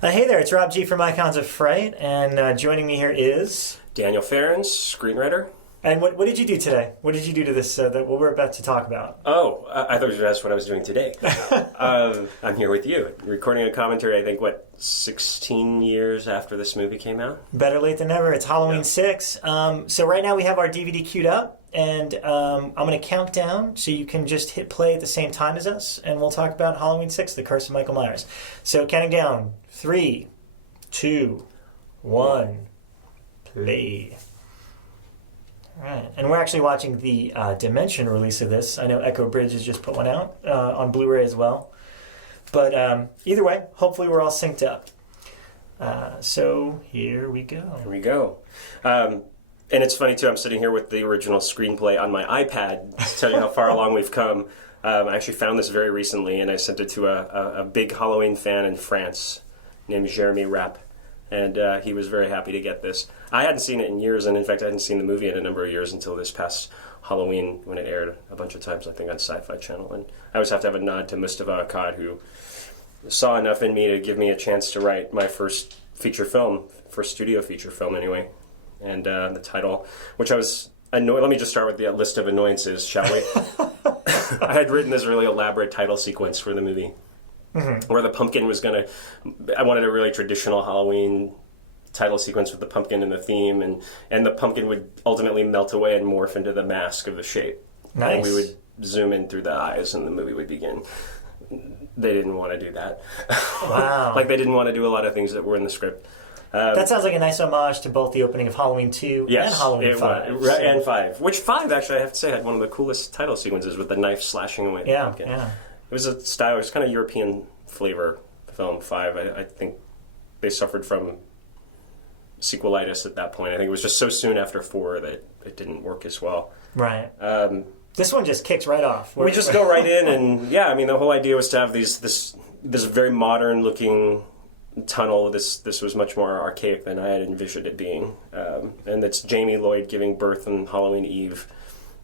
Hey there, it's Rob G from Icons of Fright, and joining me here is... Daniel Farrands, screenwriter. And what did you do today? What did you do to this, what we're about to talk about? Oh, I thought you were going to ask what I was doing today. I'm here with you, recording a commentary, I think, 16 years after this movie came out? Better late than never. It's Halloween 6. So right now we have our DVD queued up, and I'm going to count down so you can just hit play at the same time as us, and we'll talk about Halloween 6, The Curse of Michael Myers. So counting down, 3, 2, 1, play. All right, and we're actually watching the Dimension release of this. I know Echo Bridge has just put one out on Blu-ray as well. But either way, hopefully we're all synced up. So here we go. Here we go. And it's funny, too, I'm sitting here with the original screenplay on my iPad to tell you how far along we've come. I actually found this very recently, and I sent it to a big Halloween fan in France named Jeremy Rapp. And he was very happy to get this. I hadn't seen it in years, and in fact, I hadn't seen the movie in a number of years until this past Halloween when it aired a bunch of times, I think, on Sci-Fi Channel. And I always have to have a nod to Mustafa Akkad, who saw enough in me to give me a chance to write my first feature film, first studio feature film anyway. And the title, which I was annoyed. Let me just start with the list of annoyances, shall we? I had written this really elaborate title sequence for the movie. Mm-hmm. Where the pumpkin was going to... I wanted a really traditional Halloween title sequence with the pumpkin and the theme, and the pumpkin would ultimately melt away and morph into the mask of the shape. Nice. And we would zoom in through the eyes and the movie would begin. They didn't want to do that. Wow. Like they didn't want to do a lot of things that were in the script. That sounds like a nice homage to both the opening of Halloween 2 and Halloween 5. And 5. Which 5, actually, I have to say, had one of the coolest title sequences with the knife slashing away the pumpkin. Yeah. It was a style, it was kind of European flavor, film 5. I think they suffered from sequelitis at that point. I think it was just so soon after 4 that it didn't work as well. Right. This one just kicks right off. We just go right in, and yeah, I mean, the whole idea was to have this very modern looking tunnel. This was much more archaic than I had envisioned it being. And it's Jamie Lloyd giving birth on Halloween Eve.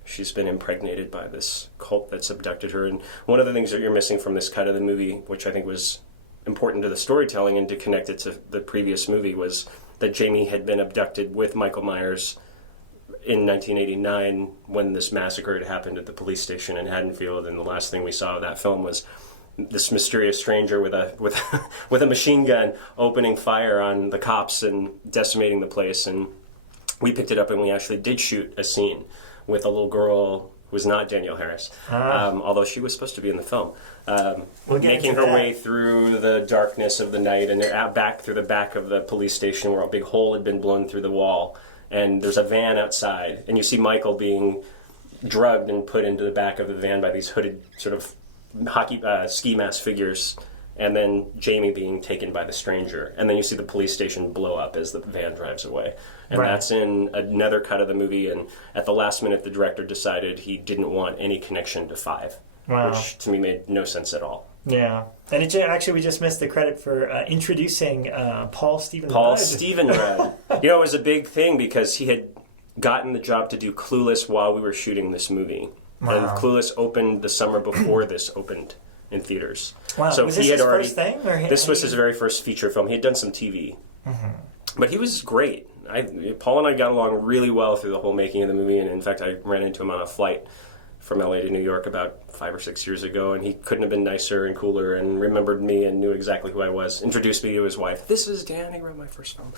She's been impregnated by this cult that's abducted her. And one of the things that you're missing from this cut of the movie, which I think was important to the storytelling and to connect it to the previous movie, was that Jamie had been abducted with Michael Myers in 1989 when this massacre had happened at the police station in Haddonfield. And the last thing we saw of that film was this mysterious stranger with a machine gun opening fire on the cops and decimating the place. And we picked it up and we actually did shoot a scene with a little girl who was not Daniel Farrands, although she was supposed to be in the film, making her way through the darkness of the night and out back through the back of the police station where a big hole had been blown through the wall, and there's a van outside, and you see Michael being drugged and put into the back of the van by these hooded sort of ski mask figures, and then Jamie being taken by the stranger, and then you see the police station blow up as the van drives away. And that's in another cut of the movie, and at the last minute the director decided he didn't want any connection to 5, which to me made no sense at all. Yeah, and we just missed the credit for introducing Paul Stephen Rudd. You know, it was a big thing because he had gotten the job to do Clueless while we were shooting this movie. Wow. And Clueless opened the summer before this opened in theaters. Wow, so was this his first thing? This was his very first feature film. He had done some TV. Mm-hmm. But he was great. Paul and I got along really well through the whole making of the movie, and in fact I ran into him on a flight from LA to New York about 5 or 6 years ago, and he couldn't have been nicer and cooler and remembered me and knew exactly who I was. Introduced me to his wife. This is Dan, he wrote my first film.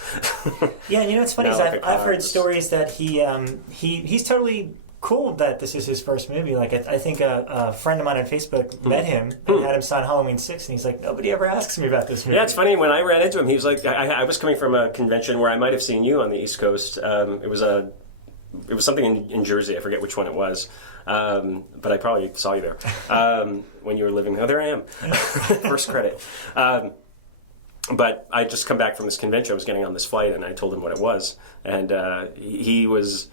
Yeah, you know what's funny is I've heard stories that he's totally cool that this is his first movie. Like I think a friend of mine on Facebook met him and had him sign Halloween 6, and he's like, nobody ever asks me about this movie. Yeah, it's funny, when I ran into him, he was like, I was coming from a convention where I might have seen you on the East Coast. It was something in Jersey, I forget which one it was, but I probably saw you there when you were living there. Oh, there I am. First credit. But I just come back from this convention, I was getting on this flight, and I told him what it was, and he was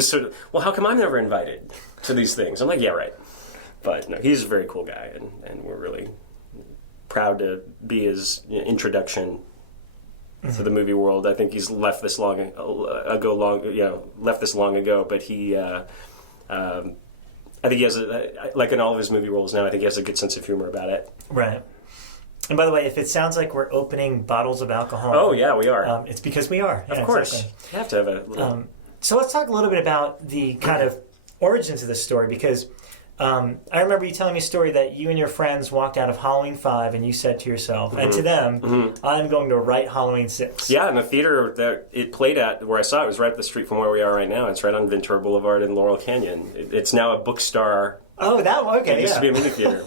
sort of, well, how come I'm never invited to these things? I'm like, yeah, right. But no, he's a very cool guy, and we're really proud to be his introduction to the movie world. I think he's left this long ago, but he, I think he has, like in all of his movie roles now, I think he has a good sense of humor about it. Right. And by the way, if it sounds like we're opening bottles of alcohol, Oh yeah, we are. it's because we are. Of Yeah, course, exactly. you have to have a little. So let's talk a little bit about the kind of origins of this story, because I remember you telling me a story that you and your friends walked out of Halloween 5 and you said to yourself, and to them, I'm going to write Halloween 6. Yeah, and the theater that it played at, where I saw it, was right up the street from where we are right now. It's right on Ventura Boulevard in Laurel Canyon. It's now a Bookstar. Oh, that one? Okay, It used to be a movie theater.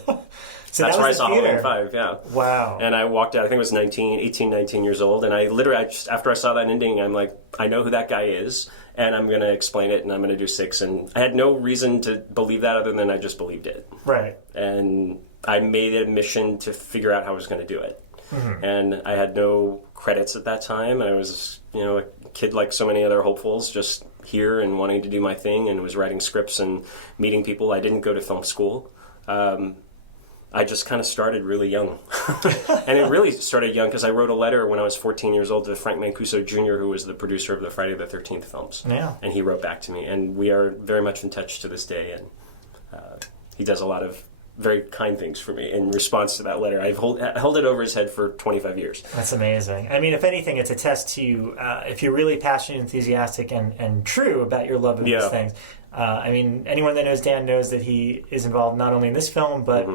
So That's that where I was the saw theater. Halloween 5, yeah. Wow. And I walked out, I think it was 18, 19 years old, and I literally, after I saw that ending, I'm like, I know who that guy is, and I'm going to explain it, and I'm going to do 6. And I had no reason to believe that other than I just believed it. Right. And I made it a mission to figure out how I was going to do it. And I had no credits at that time. I was, a kid like so many other hopefuls, just here and wanting to do my thing, and was writing scripts and meeting people. I didn't go to film school. I just kind of started really young. And it really started young because I wrote a letter when I was 14 years old to Frank Mancuso Jr., who was the producer of the Friday the 13th films. Yeah. And he wrote back to me. And we are very much in touch to this day. And he does a lot of very kind things for me in response to that letter. I've held it over his head for 25 years. That's amazing. I mean, if anything, it's a test to, if you're really passionate, enthusiastic, and true about your love of these things. I mean, anyone that knows Dan knows that he is involved not only in this film, but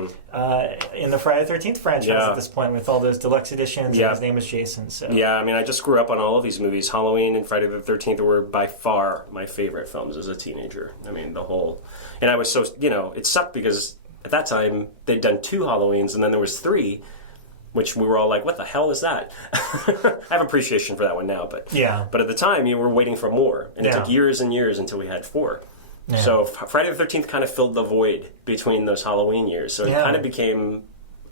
in the Friday the 13th franchise at this point with all those deluxe editions, and his name is Jason. So. Yeah, I mean, I just grew up on all of these movies. Halloween and Friday the 13th were by far my favorite films as a teenager. I mean, the whole... And I was so... it sucked because at that time, they'd done 2 Halloweens, and then there was 3, which we were all like, what the hell is that? I have appreciation for that one now, but at the time, you were waiting for more. And it took years and years until we had 4. Yeah. So Friday the 13th kind of filled the void between those Halloween years. So it kind of became,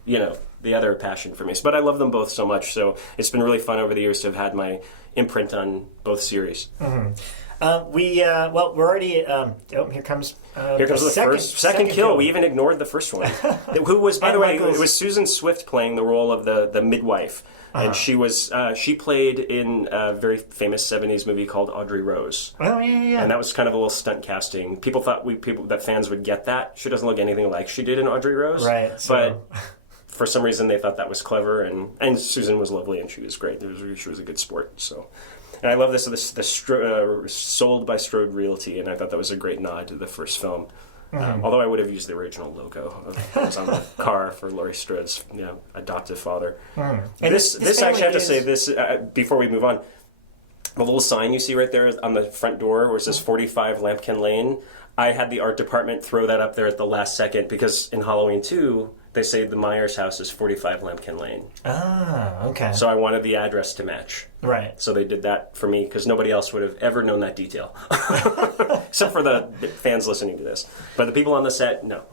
the other passion for me. But I love them both so much. So it's been really fun over the years to have had my imprint on both series. We're already. Here comes the second kill. We even ignored the first one. Who was, by the way, it was Susan Swift playing the role of the midwife. And she played in a very famous 70s movie called Audrey Rose. Oh, yeah. And that was kind of a little stunt casting. People thought that fans would get that. She doesn't look anything like she did in Audrey Rose. Right. But for some reason they thought that was clever. And Susan was lovely and she was great. She was a good sport. So. And I love the sold by Strode Realty. And I thought that was a great nod to the first film. Although I would have used the original logo that was on the car for Laurie Strode's adoptive father. And this actually, I have to say this before we move on. The little sign you see right there on the front door where it says 45 Lampkin Lane, I had the art department throw that up there at the last second because in Halloween 2, they say the Myers house is 45 Lampkin Lane. Ah, okay. So I wanted the address to match. Right. So they did that for me because nobody else would have ever known that detail. Except for the fans listening to this. But the people on the set, no.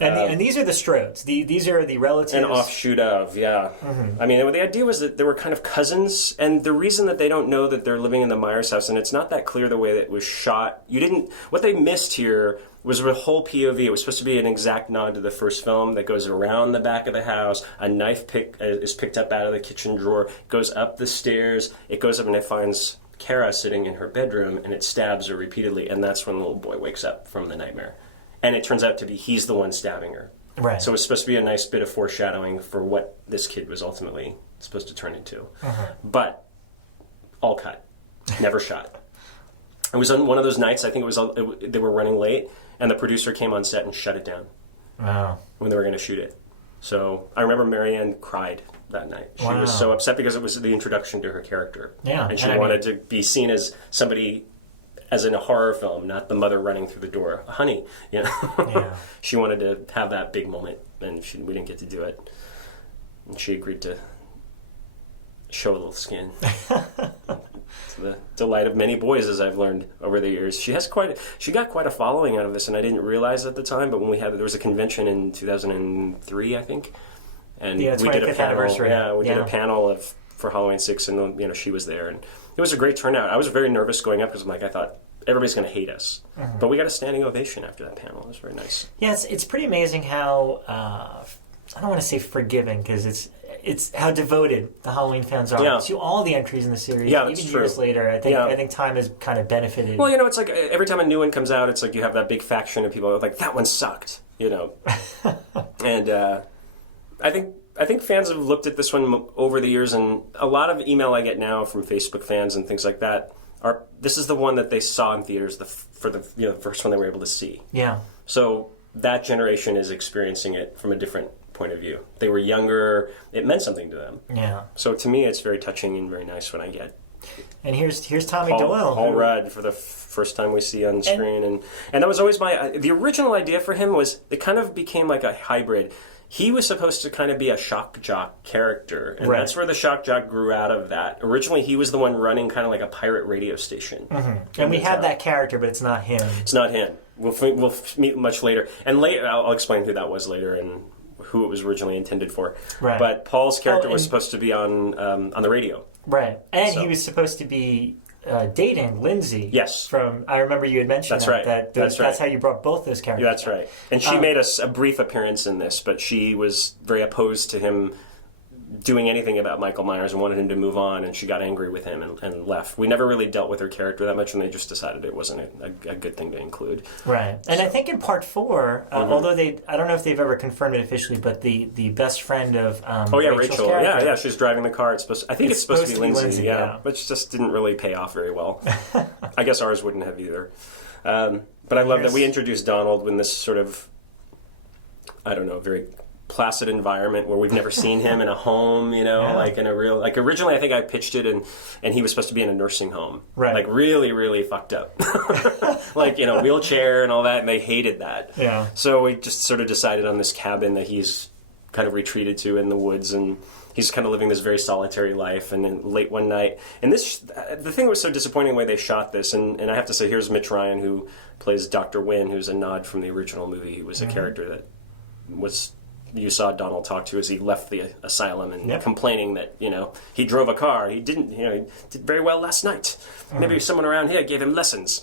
And these are the Strodes. These are the relatives. An offshoot of, I mean, the idea was that they were kind of cousins, and the reason that they don't know that they're living in the Myers house, and it's not that clear the way that it was shot. What they missed here was the whole POV. It was supposed to be an exact nod to the first film that goes around the back of the house. A knife is picked up out of the kitchen drawer, goes up the stairs, it goes up and it finds Cara sitting in her bedroom, and it stabs her repeatedly, and that's when the little boy wakes up from the nightmare. And it turns out to be he's the one stabbing her. Right. So it's supposed to be a nice bit of foreshadowing for what this kid was ultimately supposed to turn into. But all cut. Never shot. It was on one of those nights, I think they were running late, and the producer came on set and shut it down. Wow. When they were going to shoot it. So I remember Marianne cried that night. She was so upset because it was the introduction to her character. Yeah. And she wanted to be seen as somebody... as in a horror film, not the mother running through the door. Honey, She wanted to have that big moment, and we didn't get to do it. And she agreed to show a little skin. To the delight of many boys, as I've learned over the years. She got quite a following out of this, and I didn't realize at the time, but when there was a convention in 2003, I think. And we did a panel. Anniversary. Yeah, we did a panel for Halloween 6, and she was there, and it was a great turnout. I was very nervous going up because I thought everybody's going to hate us, but we got a standing ovation after that panel. It was very nice. Yeah, it's pretty amazing how I don't want to say forgiving because it's how devoted the Halloween fans are to all the entries in the series. Yeah, that's true. Years later, I think time has kind of benefited. Well, it's like every time a new one comes out, it's like you have that big faction of people like that one sucked, and I think think fans have looked at this one over the years, and a lot of email I get now from Facebook fans and things like that this is the one that they saw in theaters for the first one they were able to see. Yeah. So that generation is experiencing it from a different point of view. They were younger; it meant something to them. Yeah. So to me, it's very touching and very nice when I get. And here's Tommy Doyle. Paul Rudd for the first time we see on screen, and that was always the original idea for him was it kind of became like a hybrid. He was supposed to kind of be a shock jock character, and that's where the shock jock grew out of that. Originally, he was the one running kind of like a pirate radio station. Mm-hmm. And we had that character, but it's not him. It's not him. We'll meet much later. And later, I'll explain who that was later and who it was originally intended for. Right. But Paul's character was supposed to be on the radio. Right. And he was supposed to be dating Lindsay. Yes. I remember you had mentioned that's right. That's how you brought both those characters. Yeah, that's right. And she made a brief appearance in this, but she was very opposed to him doing anything about Michael Myers and wanted him to move on, and she got angry with him and left. We never really dealt with her character that much, and they just decided it wasn't a good thing to include. Right. And I think in part 4, although I don't know if they've ever confirmed it officially, but the best friend of Rachel. Yeah, she's driving the car. I think it's supposed to be Lindsay, yeah. Which just didn't really pay off very well. I guess ours wouldn't have either. But I love that we introduced Donald when this sort of, I don't know, very placid environment where we've never seen him in a home, like in a real, like originally I think I pitched it and he was supposed to be in a nursing home, right? Like really, really fucked up, like wheelchair and all that, and they hated that. Yeah. So we just sort of decided on this cabin that he's kind of retreated to in the woods, and he's kind of living this very solitary life. And then late one night, and the thing was so disappointing the way they shot this, and I have to say, here's Mitch Ryan, who plays Dr. Wynn, who's a nod from the original movie. He was a character that you saw Donald talk to as he left the asylum and complaining that, he drove a car. He didn't, he did very well last night. Maybe someone around here gave him lessons.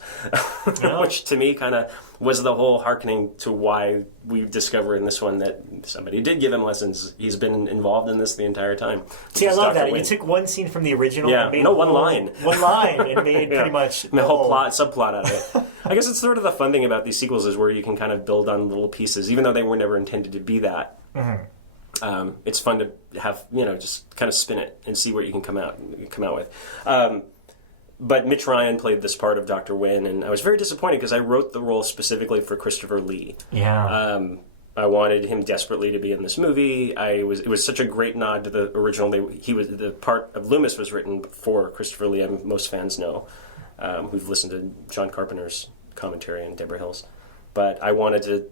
Which to me kind of was the whole hearkening to why we discover in this one that somebody did give him lessons. He's been involved in this the entire time. See, I love that. You took one scene from the original and made one line. One line and made pretty much the whole subplot out of it. I guess it's sort of the fun thing about these sequels is where you can kind of build on little pieces, even though they were never intended to be that. Mm-hmm. It's fun to have, just kind of spin it and see what you can come out with. But Mitch Ryan played this part of Dr. Wynn, and I was very disappointed because I wrote the role specifically for Christopher Lee. Yeah. I wanted him desperately to be in this movie. It was such a great nod to the original. The part of Loomis was written for Christopher Lee, and most fans know, who've listened to John Carpenter's commentary and Deborah Hill's. But I wanted to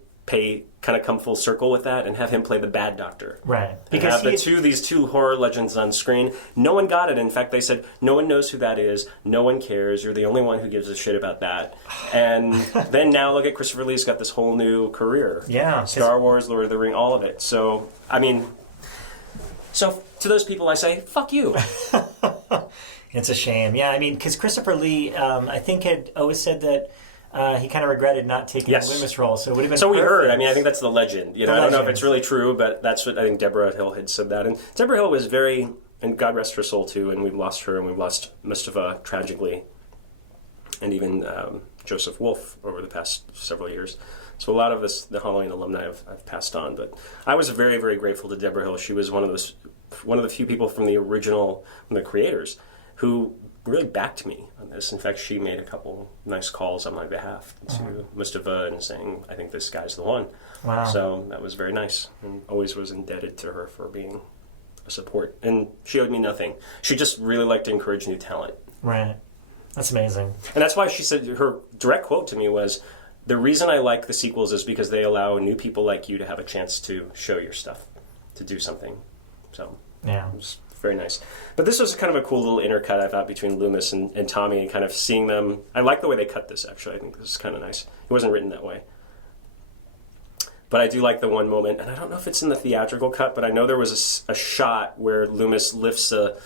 come full circle with that and have him play the bad doctor. Right. Because these two horror legends on screen. No one got it. In fact, they said, no one knows who that is. No one cares. You're the only one who gives a shit about that. And then now look at Christopher Lee's got this whole new career. Yeah. Star Wars, Lord of the Ring, all of it. So, to those people I say, fuck you. It's a shame. Yeah, because Christopher Lee, I think had always said that he kind of regretted not taking the Loomis role, so it would have been. So we heard. I think that's the legend. I don't know if it's really true, but that's what I think. Deborah Hill had said that, and Deborah Hill was very, and God rest her soul too. And we've lost her, and we've lost Mustafa tragically, and even Joseph Wolf over the past several years. So a lot of the Halloween alumni I've passed on, but I was very, very grateful to Deborah Hill. She was one of the few people from the original, from the creators, who really backed me on this. In fact, she made a couple nice calls on my behalf to Mustafa and saying, I think this guy's the one. Wow. So that was very nice, and always was indebted to her for being a support. And she owed me nothing. She just really liked to encourage new talent. Right. That's amazing. And that's why she said, her direct quote to me was, the reason I like the sequels is because they allow new people like you to have a chance to show your stuff, to do something. So yeah. It was very nice. But this was kind of a cool little intercut, I thought, between Loomis and Tommy, and kind of seeing them. I like the way they cut this, actually. I think this is kind of nice. It wasn't written that way. But I do like the one moment, and I don't know if it's in the theatrical cut, but I know there was a shot where Loomis lifts a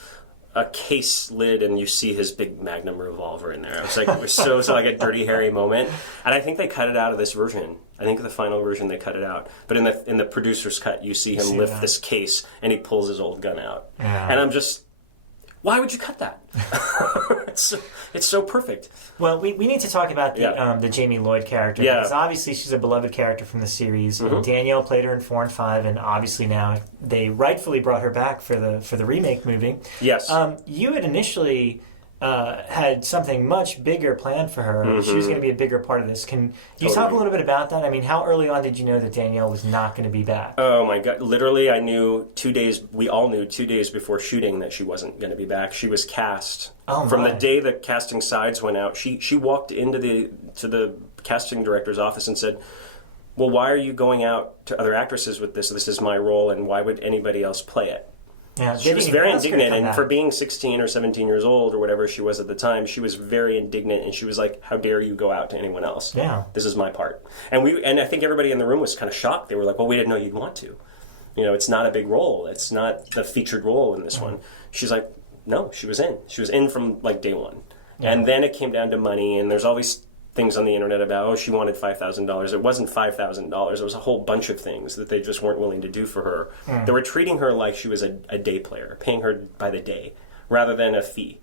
case lid and you see his big Magnum revolver in there. I was like, it was so like a Dirty Harry moment. And I think they cut it out of this version. I think the final version they cut it out. But in the producer's cut, you see him lift this case and he pulls his old gun out. Yeah. And I'm just, Why would you cut that? It's so perfect. Well, we need to talk about the Jamie Lloyd character, because obviously she's a beloved character from the series. Mm-hmm. Danielle played her in 4 and 5, and obviously now they rightfully brought her back for the remake movie. Yes. You had initially had something much bigger planned for her. Mm-hmm. She was going to be a bigger part of this. Can you talk a little bit about that? I mean, how early on did you know that Danielle was not going to be back? Oh my God. Literally, I knew 2 days, we all knew 2 days before shooting that she wasn't going to be back. She was cast. From the day the casting sides went out, she walked into the casting director's office and said, well, why are you going out to other actresses with this? This is my role, and why would anybody else play it? Yeah, she was very indignant, and for being 16 or 17 years old or whatever she was at the time, she was very indignant, and she was like, how dare you go out to anyone else? Yeah. This is my part. And I think everybody in the room was kind of shocked. They were like, well, we didn't know you'd want to. It's not a big role. It's not the featured role in this one. She's like, no, she was in. She was in from like day one. Yeah. And then it came down to money, and there's all these things on the internet about, she wanted $5,000. It wasn't $5,000. It was a whole bunch of things that they just weren't willing to do for her. They were treating her like she was a day player, paying her by the day, rather than a fee.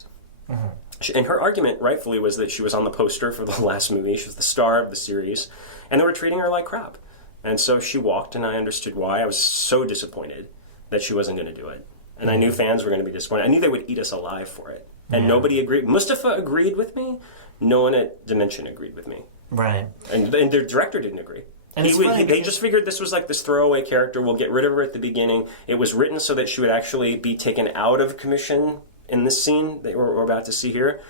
Mm-hmm. And her argument, rightfully, was that she was on the poster for the last movie. She was the star of the series, and they were treating her like crap. And so she walked, and I understood why. I was so disappointed that she wasn't going to do it. And I knew fans were going to be disappointed. I knew they would eat us alive for it. And nobody agreed. Mustafa agreed with me. No one at Dimension agreed with me. Right. And their director didn't agree. And they just figured this was like this throwaway character. We'll get rid of her at the beginning. It was written so that she would actually be taken out of commission in this scene that we're about to see here.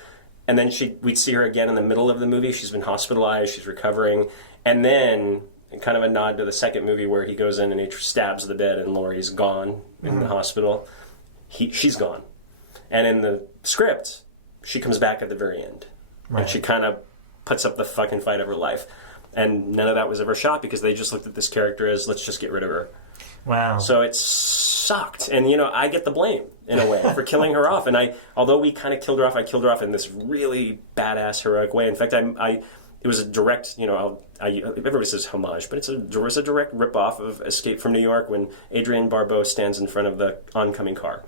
And then we'd see her again in the middle of the movie. She's been hospitalized. She's recovering. And then kind of a nod to the second movie where he goes in and he stabs the bed and Laurie's gone in the hospital. She's gone. And in the script, she comes back at the very end. Right. And she kind of puts up the fucking fight of her life. And none of that was ever shot because they just looked at this character as, let's just get rid of her. Wow. So it sucked. And, I get the blame, in a way, for killing her off. And although we kind of killed her off, I killed her off in this really badass, heroic way. In fact, it was a direct, everybody says homage, but it was a direct ripoff of Escape from New York when Adrienne Barbeau stands in front of the oncoming car.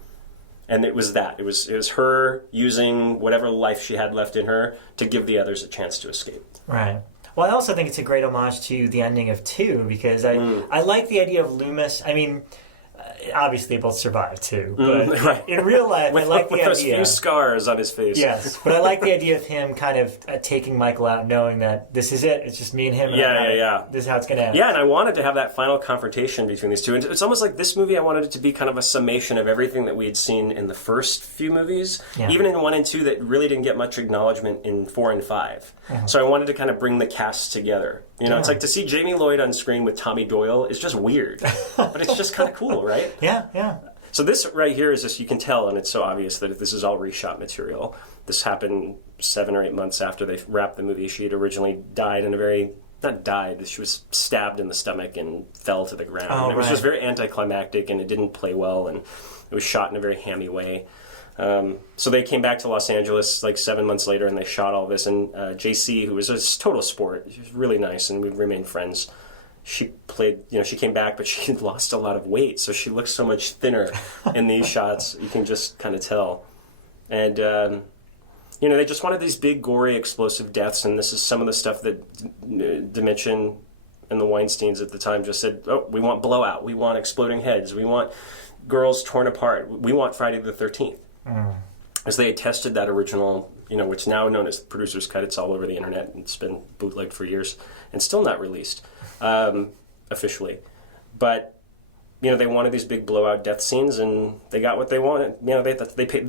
And it was that. It was her using whatever life she had left in her to give the others a chance to escape. Right. Well, I also think it's a great homage to the ending of 2 because I like the idea of Loomis. I mean, obviously they both survived too, but right. in real life, I like the idea. With those few scars on his face. Yes, but I like the idea of him kind of taking Michael out, knowing that this is it. It's just me and him. And this is how it's going to end. Yeah, and I wanted to have that final confrontation between these two. And it's almost like this movie, I wanted it to be kind of a summation of everything that we had seen in the first few movies, even in 1 and 2 that really didn't get much acknowledgement in 4 and 5. Mm-hmm. So I wanted to kind of bring the cast together. It's like to see Jamie Lloyd on screen with Tommy Doyle is just weird, but it's just kind of cool, right? Yeah. So this right here is just, you can tell, and it's so obvious that this is all reshot material. This happened 7 or 8 months after they wrapped the movie. She had originally died she was stabbed in the stomach and fell to the ground. Oh, it was just very anticlimactic, and it didn't play well, and it was shot in a very hammy way. So they came back to Los Angeles like 7 months later, and they shot all this. And JC, who was a total sport, she was really nice, and we've remained friends. She played, she came back, but she had lost a lot of weight, so she looks so much thinner in these shots. You can just kind of tell. And, they just wanted these big, gory, explosive deaths, and this is some of the stuff that Dimension and the Weinsteins at the time just said, oh, we want blowout, we want exploding heads, we want girls torn apart, we want Friday the 13th. As they had tested that original, which now known as the producer's cut, it's all over the internet, and it's been bootlegged for years, and still not released officially. But, they wanted these big blowout death scenes, and they got what they wanted. They paid.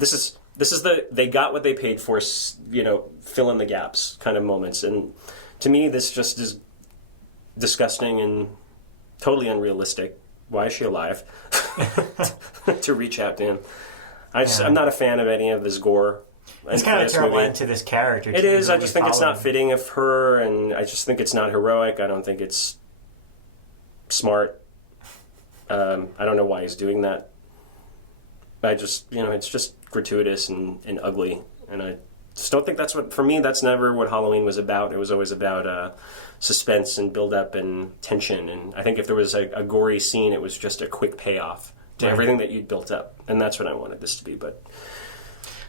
They got what they paid for, fill in the gaps kind of moments. And to me, this just is disgusting and totally unrealistic. Why is she alive? To reach out to him. I'm not a fan of any of this gore. It's kind of a terrible end to this character. It is. I just think it's not fitting of her, and I just think it's not heroic. I don't think it's smart. I don't know why he's doing that. I just, it's just gratuitous and ugly, and I just don't think for me, that's never what Halloween was about. It was always about suspense and build-up and tension, and I think if there was a gory scene, it was just a quick payoff to everything that you'd built up, and that's what I wanted this to be, but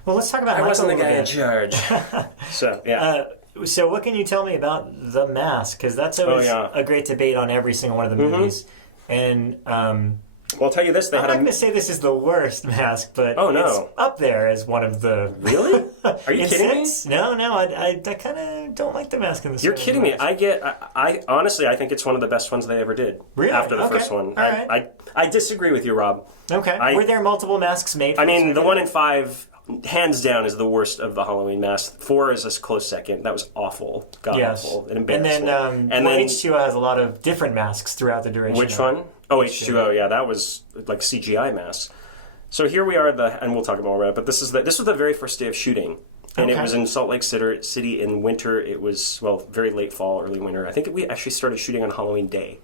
Well, let's talk about I Michael wasn't the a guy little in bit. charge. So, yeah. So what can you tell me about The Mask? Because that's always a great debate on every single one of the movies. And Well, I'll tell you this. They I'm had not going to say this is the worst Mask, but it's up there as one of the... Really? Are you kidding me? No, I kind of don't like The Mask in this. You're kidding me. I honestly, I think it's one of the best ones they ever did. Really? After the first one. All right. I disagree with you, Rob. Okay. Were there multiple masks made for I mean, this the movie? one in 5, hands down, is the worst of the Halloween masks. 4 is a close second. That was awful. God-awful. And embarrassing. And then H2O has a lot of different masks throughout the duration. Which one? Oh, H2O. Yeah, that was like CGI masks. So here we are, and we'll talk more about it, but this was the very first day of shooting. And it was in Salt Lake City in winter. It was, very late fall, early winter. I think we actually started shooting on Halloween Day.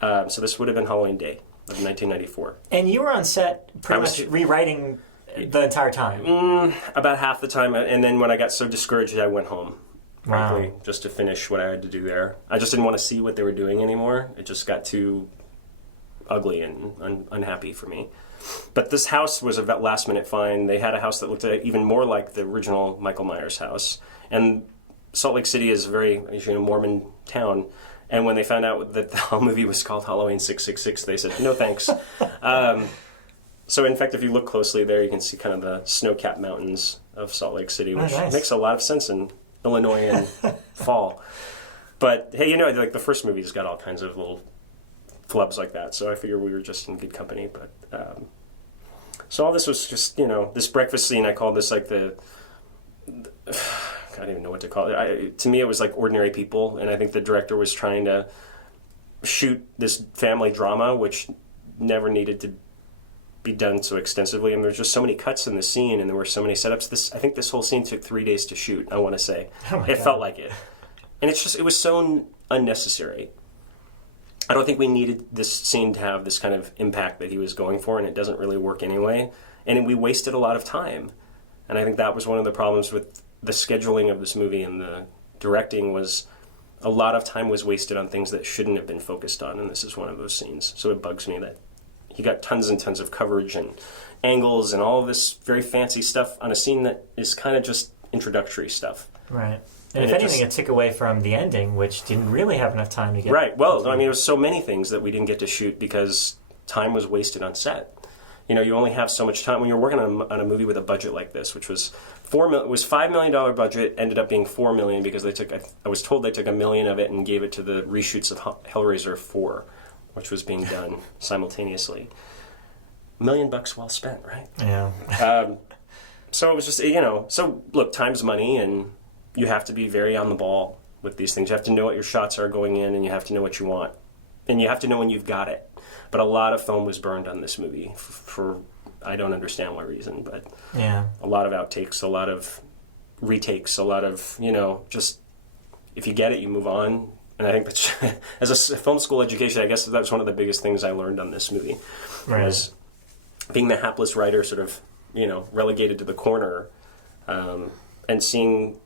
So this would have been Halloween Day of 1994. And you were on set pretty much rewriting the entire time? About half the time. And then when I got so discouraged, I went home, frankly, just to finish what I had to do there. I just didn't want to see what they were doing anymore. It just got too ugly and unhappy for me. But this house was a last-minute find. They had a house that looked even more like the original Michael Myers house. And Salt Lake City is a very Mormon town. And when they found out that the whole movie was called Halloween 666, they said, no thanks. So, in fact, if you look closely there, you can see kind of the snow-capped mountains of Salt Lake City, which makes a lot of sense in Illinois in fall. But, hey, like the first movie's got all kinds of little flubs like that, so I figured we were just in good company. But so all this was just, this breakfast scene, I called this like I don't even know what to call it. To me, it was like Ordinary People, and I think the director was trying to shoot this family drama, which never needed to be done so extensively. And there's just so many cuts in the scene, and there were so many setups. I think this whole scene took 3 days to shoot, I want to say. It felt like it. And it was so unnecessary. I don't think we needed this scene to have this kind of impact that he was going for, and it doesn't really work anyway. And we wasted a lot of time. And I think that was one of the problems with the scheduling of this movie and the directing was a lot of time was wasted on things that shouldn't have been focused on, and this is one of those scenes. So it bugs me that he got tons and tons of coverage and angles and all of this very fancy stuff on a scene that is kind of just introductory stuff. Right. And if anything, it took away from the ending, which didn't really have enough time to get... Right. Well, I mean, it was so many things that we didn't get to shoot because time was wasted on set. You only have so much time. When you're working on a movie with a budget like this, which was $5 million budget, ended up being $4 million because I was told they took $1 million of it and gave it to the reshoots of Hellraiser 4, which was being done simultaneously. $1 million well spent, right? Yeah. So it was just, so look, time's money, and you have to be very on the ball with these things. You have to know what your shots are going in, and you have to know what you want. And you have to know when you've got it. But a lot of film was burned on this movie for I don't understand what reason, but a lot of outtakes, a lot of retakes, a lot of, just if you get it, you move on. And I think that's, as a film school education, I guess that's one of the biggest things I learned on this movie. Right. Was being the hapless writer sort of, relegated to the corner and seeing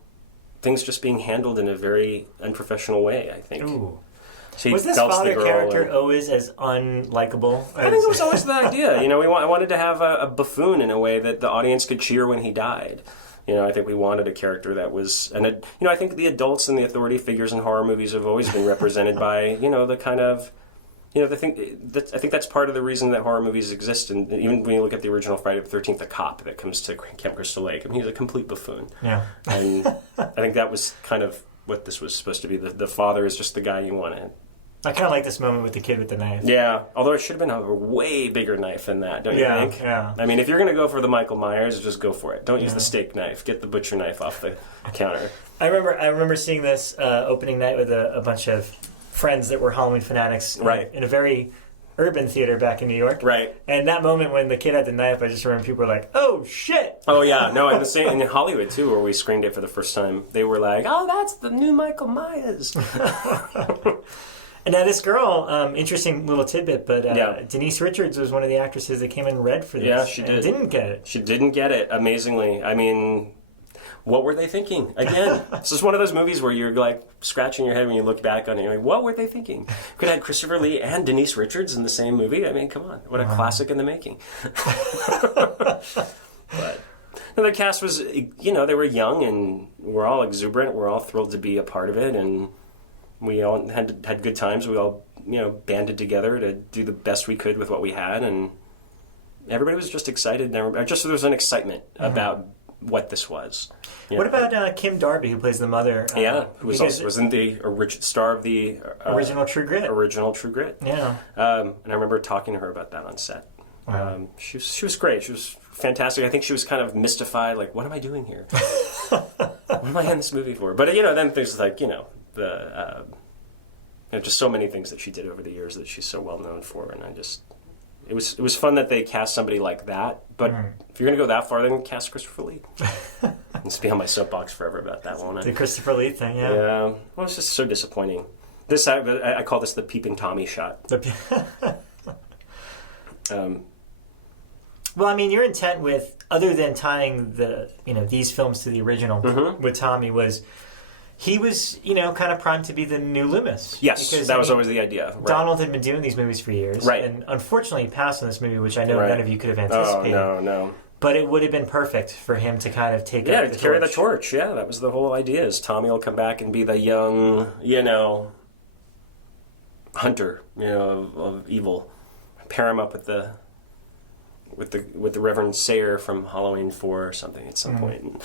things just being handled in a very unprofessional way, I think. Ooh. Was this father character always as unlikable? I think it was always the idea. I wanted to have a buffoon in a way that the audience could cheer when he died. I think we wanted a character that was... And, I think the adults and the authority figures in horror movies have always been represented by, the kind of... I think that's part of the reason that horror movies exist. And even when you look at the original Friday the 13th, the cop that comes to Camp Crystal Lake, he's a complete buffoon. Yeah. And I think that was kind of what this was supposed to be. The father is just the guy you wanted. I kind of like this moment with the kid with the knife. Yeah, although it should have been a way bigger knife than that, don't you think? Yeah. I mean, if you're going to go for the Michael Myers, just go for it. Don't use the steak knife. Get the butcher knife off the counter. I remember seeing this opening night with a bunch of friends that were Halloween fanatics in a very urban theater back in New York. Right. And that moment when the kid had the knife, I just remember people were like, "Oh shit!" Oh yeah, no, and the same in Hollywood too, where we screened it for the first time. They were like, "Oh, that's the new Michael Myers." And now this girl, interesting little tidbit, but Denise Richards was one of the actresses that came in red for this. Yeah, she did. And didn't get it. She didn't get it, amazingly. I mean, what were they thinking? Again, this is one of those movies where you're like scratching your head when you look back on it. You're like, what were they thinking? Could have had Christopher Lee and Denise Richards in the same movie? I mean, come on. What a classic in the making. But the cast was, they were young and we're all exuberant. We're all thrilled to be a part of it, and we all had good times. We all, banded together to do the best we could with what we had, and everybody was just excited. There was an excitement about what this was. What about Kim Darby, who plays the mother? Who wasn't the star of the original True Grit. Original True Grit. Yeah. And I remember talking to her about that on set. Wow. She was great. She was fantastic. I think she was kind of mystified, like, what am I doing here? What am I in this movie for? But then things like just so many things that she did over the years that she's so well known for, and it was fun that they cast somebody like that. But if you're gonna go that far, then cast Christopher Lee. Let's be on my soapbox forever about that, won't I? The Christopher Lee thing, yeah. Yeah. Well, it's just so disappointing. This I call this the peeping Tommy shot. Well, I mean, your intent with, other than tying these films to the original with Tommy, was he was, kind of primed to be the new Loomis. Yes, because, that was always the idea. Right. Donald had been doing these movies for years. Right. And unfortunately he passed on this movie, which I know none of you could have anticipated. Oh, no. But it would have been perfect for him to kind of take up the carry the torch. Yeah, that was the whole idea, is Tommy will come back and be the young, hunter, of evil. Pair him up with the Reverend Sayer from Halloween 4 or something at some point.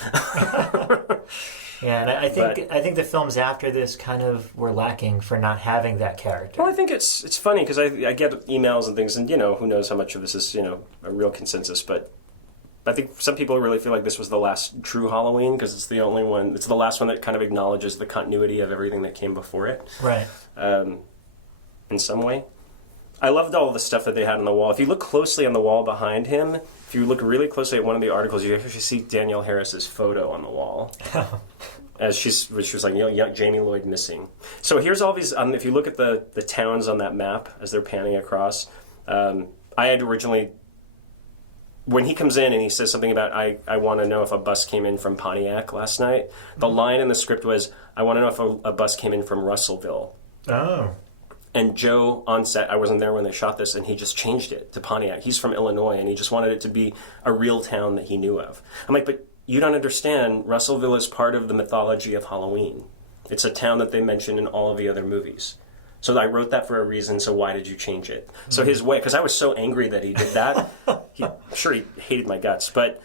Yeah, and I think the films after this kind of were lacking for not having that character. Well, I think it's funny because I get emails and things, and who knows how much of this is a real consensus, but I think some people really feel like this was the last true Halloween because it's the only one. It's the last one that kind of acknowledges the continuity of everything that came before it. Right. In some way. I loved all the stuff that they had on the wall. If you look closely on the wall behind him, if you look really closely at one of the articles, you actually see Danielle Harris's photo on the wall. As she was like, young Jamie Lloyd missing. So here's all these, if you look at the towns on that map as they're panning across, I had originally, when he comes in and he says something about, I want to know if a bus came in from Pontiac last night, the line in the script was, I want to know if a bus came in from Russellville. Oh. And Joe on set, I wasn't there when they shot this, and he just changed it to Pontiac. He's from Illinois, and he just wanted it to be a real town that he knew of. I'm like, but you don't understand. Russellville is part of the mythology of Halloween. It's a town that they mention in all of the other movies. So I wrote that for a reason, so why did you change it? So his way, because I was so angry that he did that. I'm sure he hated my guts, but...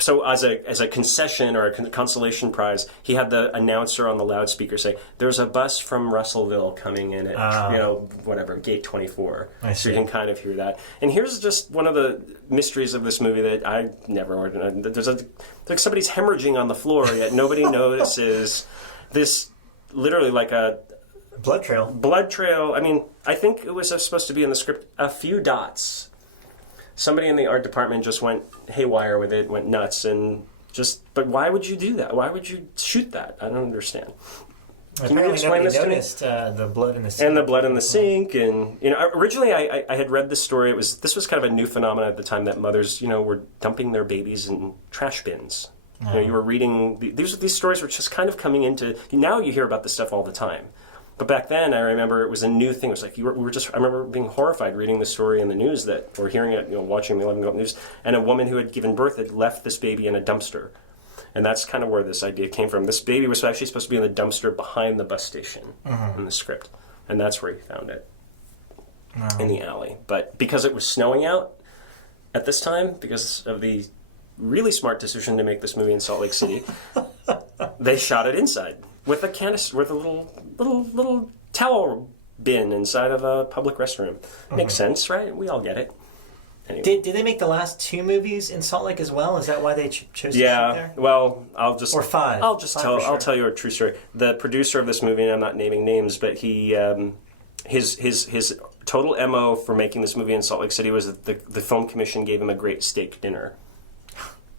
So as a concession or a consolation prize, he had the announcer on the loudspeaker say, "There's a bus from Russellville coming in at gate 24." So you can kind of hear that. And here's just one of the mysteries of this movie that I never ordered. There's like somebody's hemorrhaging on the floor, yet nobody notices this. Literally like a blood trail. Blood trail. I mean, I think it was supposed to be in the script a few dots. Somebody in the art department just went haywire with it, went nuts, but why would you do that? Why would you shoot that? I don't understand. Can you explain this to me? The blood in the sink. And the blood in the sink, and originally I had read this story. This was kind of a new phenomenon at the time that mothers, were dumping their babies in trash bins. Oh. You were reading these stories were just kind of coming into. Now you hear about this stuff all the time. But back then, I remember it was a new thing. It was like I remember being horrified reading the story in the news or hearing it, watching the 11 O'clock news, and a woman who had given birth had left this baby in a dumpster, and that's kind of where this idea came from. This baby was actually supposed to be in the dumpster behind the bus station in the script, and that's where he found it in the alley. But because it was snowing out at this time, because of the really smart decision to make this movie in Salt Lake City, they shot it inside. With a canister, with a little towel bin inside of a public restroom. Makes sense, right? We all get it. Anyway. Did they make the last 2 movies in Salt Lake as well? Is that why they chose to shoot there? Well, I'll just... Or 5. I'll tell you a true story. The producer of this movie, and I'm not naming names, but he... his total MO for making this movie in Salt Lake City was that the film commission gave him a great steak dinner.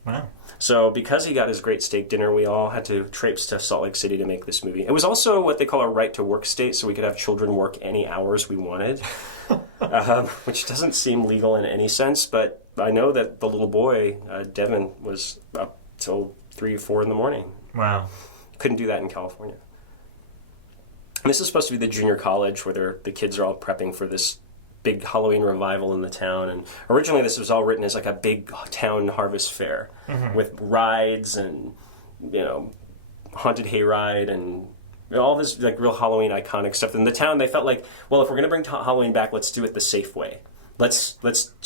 Wow. So because he got his great steak dinner, we all had to traipse to Salt Lake City to make this movie. It was also what they call a right-to-work state, so we could have children work any hours we wanted, which doesn't seem legal in any sense, but I know that the little boy, Devin, was up till 3 or 4 in the morning. Wow. Couldn't do that in California. And this is supposed to be the junior college where the kids are all prepping for this big Halloween revival in the town. And originally this was all written as like a big town harvest fair with rides and, haunted hayride and all this like real Halloween iconic stuff. In the town, they felt like, well, if we're going to bring Halloween back, let's do it the safe way. We'll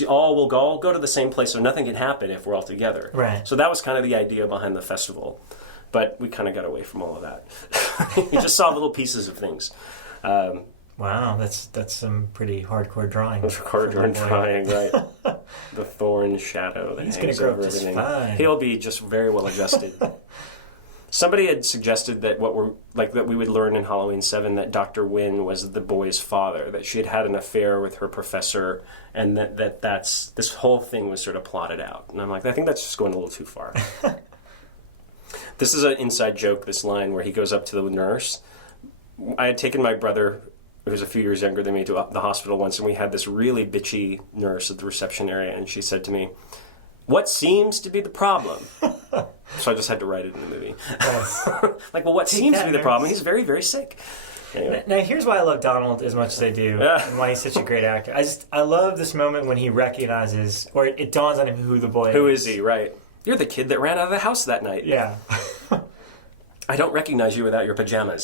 all go to the same place so nothing can happen if we're all together. Right. So that was kind of the idea behind the festival. But we kind of got away from all of that. We just saw little pieces of things. Wow, that's some pretty hardcore drawing. Hardcore drawing, right. The thorn shadow that He's hangs gonna grow over up just everything. fine. He'll be just very well adjusted. Somebody had suggested that that we would learn in Halloween 7 that Dr. Wynn was the boy's father, that she had an affair with her professor, and that's this whole thing was sort of plotted out. And I'm like, I think that's just going a little too far. This is an inside joke, this line where he goes up to the nurse. I had taken my brother, who was a few years younger than me, to the hospital once, and we had this really bitchy nurse at the reception area, and she said to me, "What seems to be the problem?" So I just had to write it in the movie. Nice. Like, well, what seems to be the problem? He's very, very sick. Anyway. Now, here's why I love Donald as much as I do, and why he's such a great actor. I love this moment when he recognizes, or it dawns on him who the boy is. Who is he, right? You're the kid that ran out of the house that night. Yeah. I don't recognize you without your pajamas.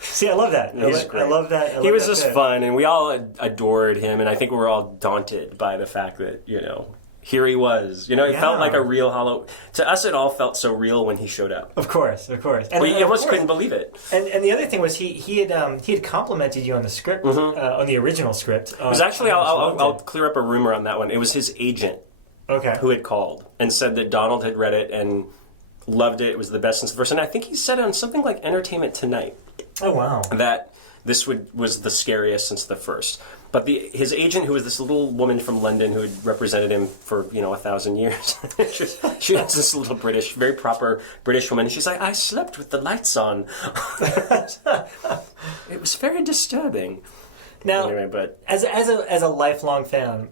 See, I love that. He's great. I love that. He was just fun, and we all adored him, and I think we were all daunted by the fact that, here he was. It felt like a real Halloween. To us, it all felt so real when he showed up. Of course. And we almost couldn't believe it. And the other thing was he had complimented you on the script, on the original script. It was actually, I'll clear up a rumor on that one. It was his agent who had called and said that Donald had read it and loved it. It was the best since the first. And I think he said on something like Entertainment Tonight. Oh, wow. That this was the scariest since the first. But his agent, who was this little woman from London who had represented him for 1,000 years, she was this little very proper British woman. And she's like, "I slept with the lights on." It was very disturbing. Now, anyway, but as a lifelong fan,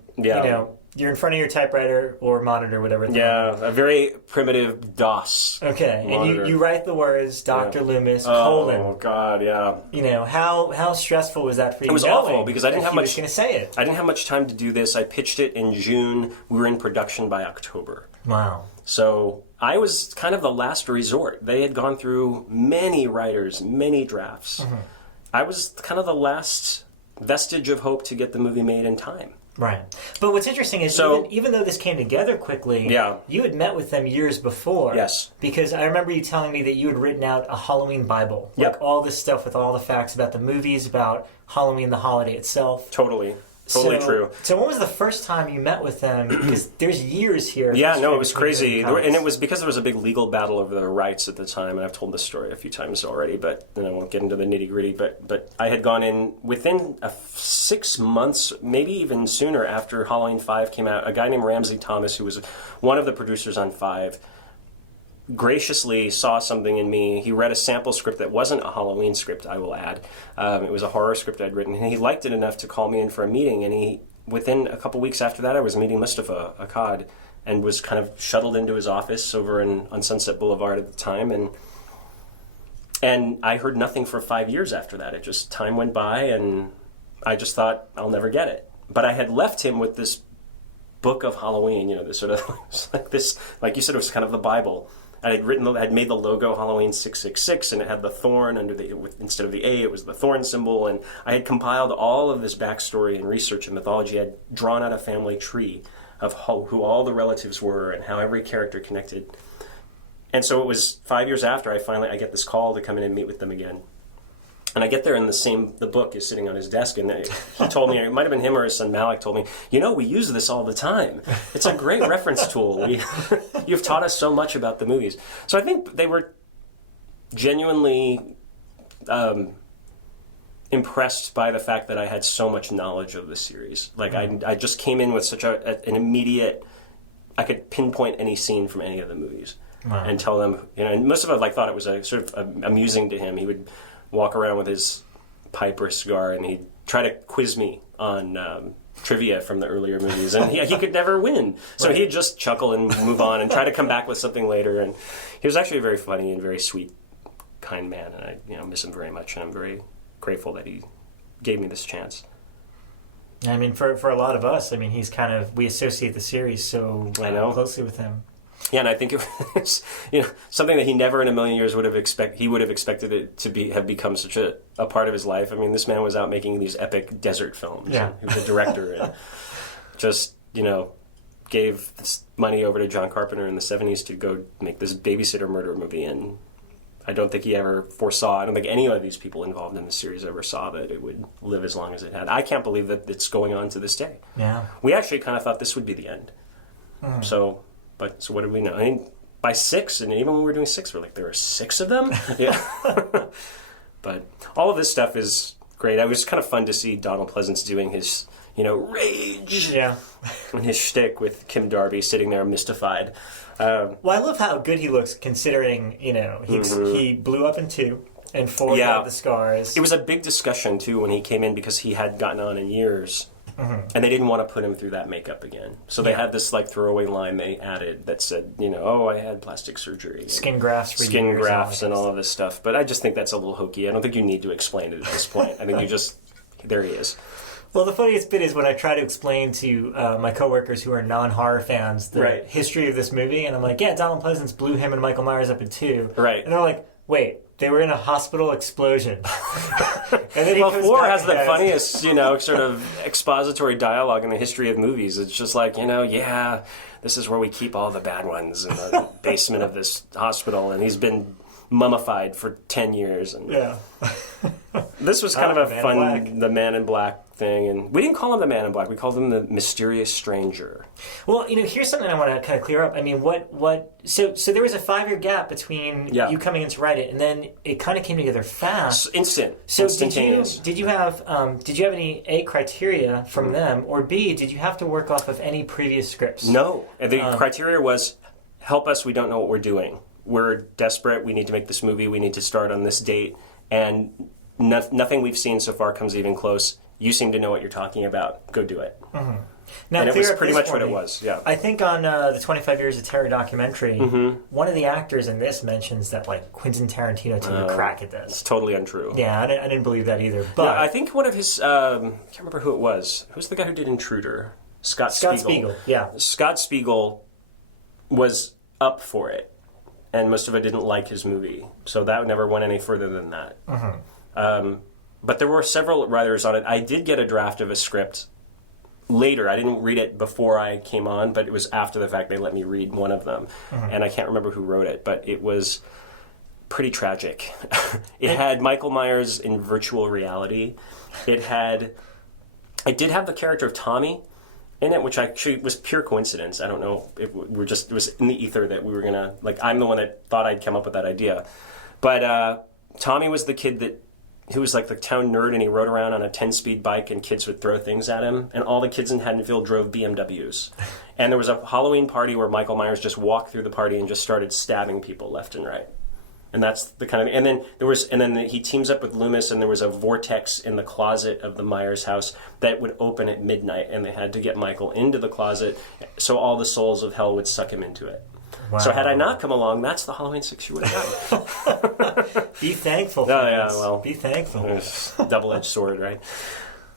you're in front of your typewriter or monitor, whatever. A very primitive DOS. Okay, monitor. And you write the words Dr. Loomis, : Oh God, yeah. How stressful was that for you? It was awful because I didn't have much. Was going to say it. I didn't have much time to do this. I pitched it in June. We were in production by October. Wow. So I was kind of the last resort. They had gone through many writers, many drafts. Mm-hmm. I was kind of the last vestige of hope to get the movie made in time. Right. But what's interesting is even though this came together quickly, you had met with them years before. Yes. Because I remember you telling me that you had written out a Halloween Bible. Like all this stuff with all the facts about the movies, about Halloween, the holiday itself. Totally true. So when was the first time you met with them? Because there's years here. Yeah, no, it was crazy. And it was because there was a big legal battle over the rights at the time, and I've told this story a few times already, but I won't get into the nitty-gritty. But I had gone in within 6 months, maybe even sooner, after Halloween 5 came out. A guy named Ramsey Thomas, who was one of the producers on 5, graciously saw something in me. He read a sample script that wasn't a Halloween script, I will add. It was a horror script I'd written, and he liked it enough to call me in for a meeting. And within a couple weeks after that, I was meeting Mustafa Akkad and was kind of shuttled into his office over on Sunset Boulevard at the time. And I heard nothing for 5 years after that. It just, time went by, and I just thought, I'll never get it. But I had left him with this book of Halloween, this sort of, like you said, it was kind of the Bible. I had made the logo Halloween 666, and it had the thorn instead of the A, it was the thorn symbol, and I had compiled all of this backstory and research and mythology. I had drawn out a family tree of who all the relatives were and how every character connected. And so it was 5 years after I get this call to come in and meet with them again. And I get there, and the book is sitting on his desk, and he told me, it might have been him or his son Malik told me, we use this all the time. It's a great reference tool. You've taught us so much about the movies. So I think they were genuinely impressed by the fact that I had so much knowledge of the series. Like, I just came in with such an immediate, I could pinpoint any scene from any of the movies. Wow. And tell them, and most of it, thought it was a sort of amusing to him. He would walk around with his pipe or cigar, and he'd try to quiz me on trivia from the earlier movies, and he could never win. So He'd just chuckle and move on and try to come back with something later. And he was actually a very funny and very sweet, kind man, and I miss him very much, and I'm very grateful that he gave me this chance. I mean, for a lot of us, I mean, we associate the series so closely with him. Yeah, and I think it was something that he never in a million years would have expected it to have become such a part of his life. I mean, this man was out making these epic desert films. Yeah. He was a director and just, gave this money over to John Carpenter in the 70s to go make this babysitter murder movie, and I don't think he ever foresaw, I don't think any of these people involved in the series ever saw that it would live as long as it had. I can't believe that it's going on to this day. Yeah. We actually kind of thought this would be the end. So what did we know? I mean, by 6, and even when we were doing 6, we're like, there are 6 of them? Yeah. But all of this stuff is great. It was kind of fun to see Donald Pleasance doing his, rage. Yeah. And his shtick with Kim Darby sitting there mystified. Well, I love how good he looks considering, he blew up in 2 and 4 had the scars. It was a big discussion, too, when he came in because he hadn't gotten on in years. And they didn't want to put him through that makeup again. So they had this throwaway line they added that said, I had plastic surgery. Skin grafts and all of this stuff. But I just think that's a little hokey. I don't think you need to explain it at this point. I think there he is. Well, the funniest bit is when I try to explain to my coworkers who are non-horror fans the history of this movie, and I'm like, yeah, Donald Pleasance blew him and Michael Myers up in 2. Right. And they're like, wait, they were in a hospital explosion. And then 4 has the funniest, sort of expository dialogue in the history of movies. It's just like, this is where we keep all the bad ones in the basement of this hospital, and he's been mummified for 10 years. And yeah. This was kind of a fun, the Man in Black thing, and we didn't call him the Man in Black. We called him the Mysterious Stranger. Well, here's something I want to kind of clear up. I mean, so there was a 5-year gap between you coming in to write it, and then it kind of came together fast. Instantaneous. Did you have any A, criteria from them, or B, did you have to work off of any previous scripts? No. The criteria was, help us, we don't know what we're doing. We're desperate, we need to make this movie, we need to start on this date, and nothing we've seen so far comes even close. You seem to know what you're talking about. Go do it. Mm-hmm. Now, and it was pretty much what it was, yeah. I think on the 25 Years of Terror documentary, one of the actors in this mentions that, Quentin Tarantino took a crack at this. It's totally untrue. Yeah, I didn't believe that either. But I think one of his, I can't remember who it was. Who's the guy who did Intruder? Scott Spiegel. Yeah. Scott Spiegel was up for it, and most of it didn't like his movie. So that never went any further than that. But there were several writers on it. I did get a draft of a script later. I didn't read it before I came on, but it was after the fact they let me read one of them. And I can't remember who wrote it, but it was pretty tragic. It had Michael Myers in virtual reality. It did have the character of Tommy in it, which actually was pure coincidence. I don't know. It was in the ether that we were going to, I'm the one that thought I'd come up with that idea. But Tommy was the kid who was the town nerd, and he rode around on a 10-speed bike, and kids would throw things at him. And all the kids in Haddonfield drove BMWs. And there was a Halloween party where Michael Myers just walked through the party and just started stabbing people left and right. And that's the kind of, and then he teams up with Loomis, and there was a vortex in the closet of the Myers house that would open at midnight, and they had to get Michael into the closet so all the souls of hell would suck him into it. Wow. So had I not come along, that's the Halloween 6 you would have gotten. Be thankful. Oh yeah, well, be thankful. Double-edged sword, right?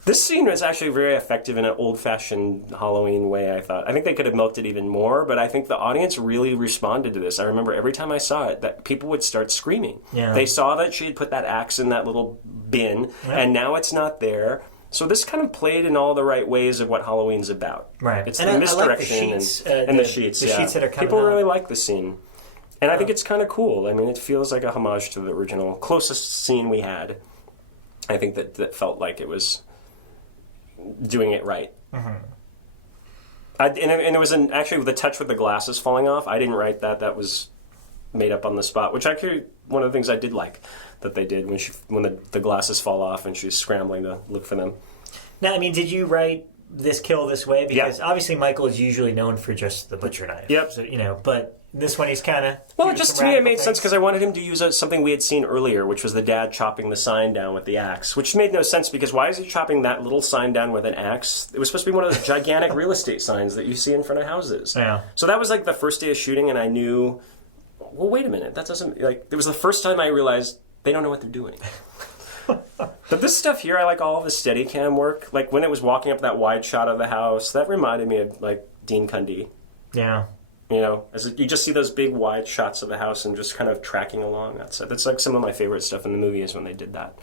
This scene was actually very effective in an old-fashioned Halloween way, I thought. I think they could have milked it even more, but I think the audience really responded to this. I remember every time I saw it that people would start screaming. Yeah. They saw that she had put that axe in that little bin, and now it's not there. So this kind of played in all the right ways of what Halloween's about. Right. It's the misdirection the sheets, and the sheets. The sheets that are coming People out. really like the scene. And I think it's kind of cool. I mean, it feels like a homage to the original, closest scene we had. I think that felt like it was doing it right. And it was actually with the touch with the glasses falling off. I didn't write that. That was made up on the spot, which actually one of the things I did like that they did when the glasses fall off and she's scrambling to look for them. Now, I mean, did you write this kill this way? Because obviously Michael is usually known for just the butcher knife. Yep. So, but this one he's kind of... Well, just to me it made sense because I wanted him to use something we had seen earlier, which was the dad chopping the sign down with the axe, which made no sense because why is he chopping that little sign down with an axe? It was supposed to be one of those gigantic real estate signs that you see in front of houses. Yeah. So that was the first day of shooting, and I knew, well, wait a minute, that doesn't... it was the first time I realized they don't know what they're doing. But this stuff here, I like all of the Steadicam work. Like when it was walking up that wide shot of the house, that reminded me of like Dean Cundey. Yeah. You know, you just see those big wide shots of the house and just kind of tracking along. That's like some of my favorite stuff in the movie is when they did that.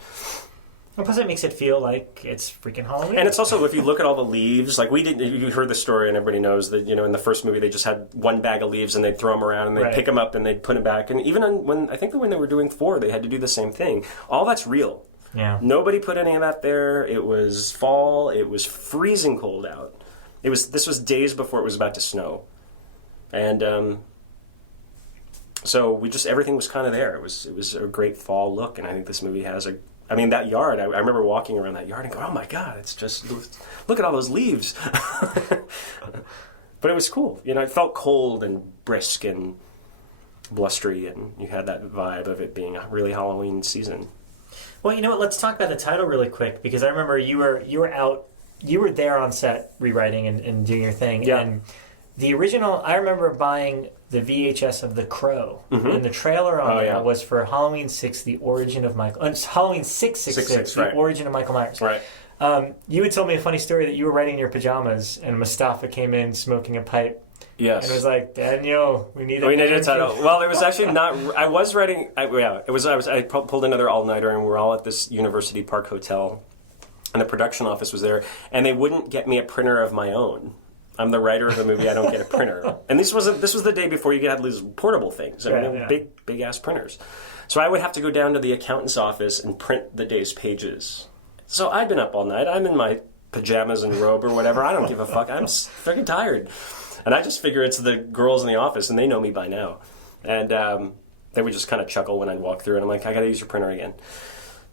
Well, plus it makes it feel like it's freaking Halloween. And it's also, if you look at all the leaves, like you heard the story and everybody knows that, you know, in the first movie they just had one bag of leaves and they'd throw them around and they'd pick them up and they'd put them back. And even when they were doing 4, they had to do the same thing. All that's real. Yeah. Nobody put any of that there. It was fall. It was freezing cold out. This was days before it was about to snow. And so everything was kind of there. It was a great fall look, and I think this movie has that yard, I remember walking around that yard and going, oh my God, it's just, look at all those leaves. But it was cool. You know, it felt cold and brisk and blustery, and you had that vibe of it being a really Halloween season. Well, you know what? Let's talk about the title really quick, because I remember you were there on set rewriting and doing your thing. Yeah. And the original, I remember buying the VHS of The Crow, and the trailer on there was for Halloween 6, the origin of Michael. Halloween 666, the origin of Michael Myers. Right. You had told me a funny story that you were writing in your pajamas, and Mustafa came in smoking a pipe. Yes. And it was like, Daniel, we need a title. Well, it was actually not. I was writing. I pulled another all-nighter, and we were all at this University Park hotel, and the production office was there, and they wouldn't get me a printer of my own. I'm the writer of the movie. I don't get a printer. And this was the day before you had these portable things. Big ass printers. So I would have to go down to the accountant's office and print the day's pages. So I'd been up all night. I'm in my pajamas and robe or whatever. I don't give a fuck. I'm freaking tired. And I just figure it's the girls in the office, and they know me by now. And they would just kind of chuckle when I'd walk through, and I'm like, I gotta use your printer again.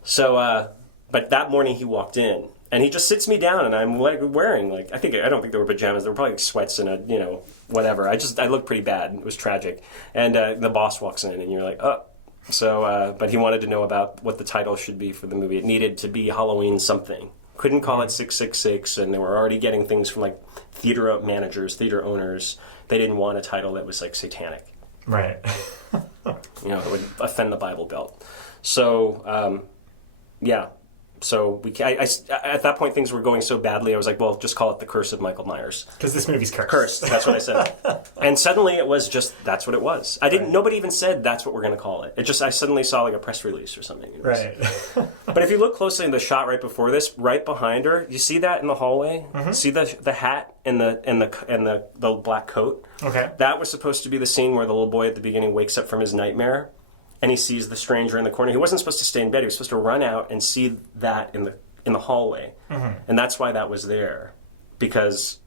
So, but that morning he walked in. And he just sits me down, and I'm like wearing I don't think they were pajamas. They were probably sweats and whatever. I looked pretty bad. It was tragic. And the boss walks in, and you're like, oh. So, but he wanted to know about what the title should be for the movie. It needed to be Halloween something. Couldn't call it 666, and they were already getting things from theater managers, theater owners. They didn't want a title that was satanic. Right. It would offend the Bible Belt. So, yeah. So at that point things were going so badly. I was like, well, just call it The Curse of Michael Myers. Because this movie's cursed. Cursed. That's what I said. And suddenly it was just that's what it was. Nobody even said that's what we're going to call it. I suddenly saw a press release or something. Right. But if you look closely in the shot right before this, right behind her, you see that in the hallway. Mm-hmm. See the hat and the black coat. Okay. That was supposed to be the scene where the little boy at the beginning wakes up from his nightmare. And he sees the stranger in the corner. He wasn't supposed to stay in bed. He was supposed to run out and see that in the hallway. Mm-hmm. And that's why that was there. Because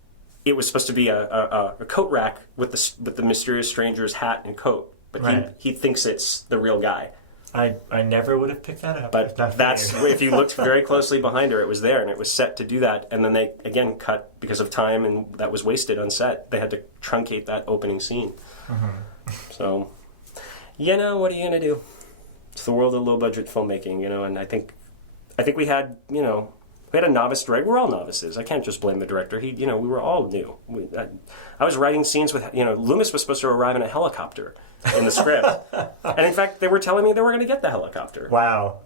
it was supposed to be a coat rack with the mysterious stranger's hat and coat. But he thinks it's the real guy. I never would have picked that up. But if you looked very closely behind her, it was there. And it was set to do that. And then they, again, cut because of time and that was wasted on set. They had to truncate that opening scene. Mm-hmm. So... what are you going to do? It's the world of low-budget filmmaking, and I think we had, we had a novice director. We're all novices. I can't just blame the director. We were all new. I was writing scenes with, Loomis was supposed to arrive in a helicopter in the script. And in fact, they were telling me they were going to get the helicopter. Wow.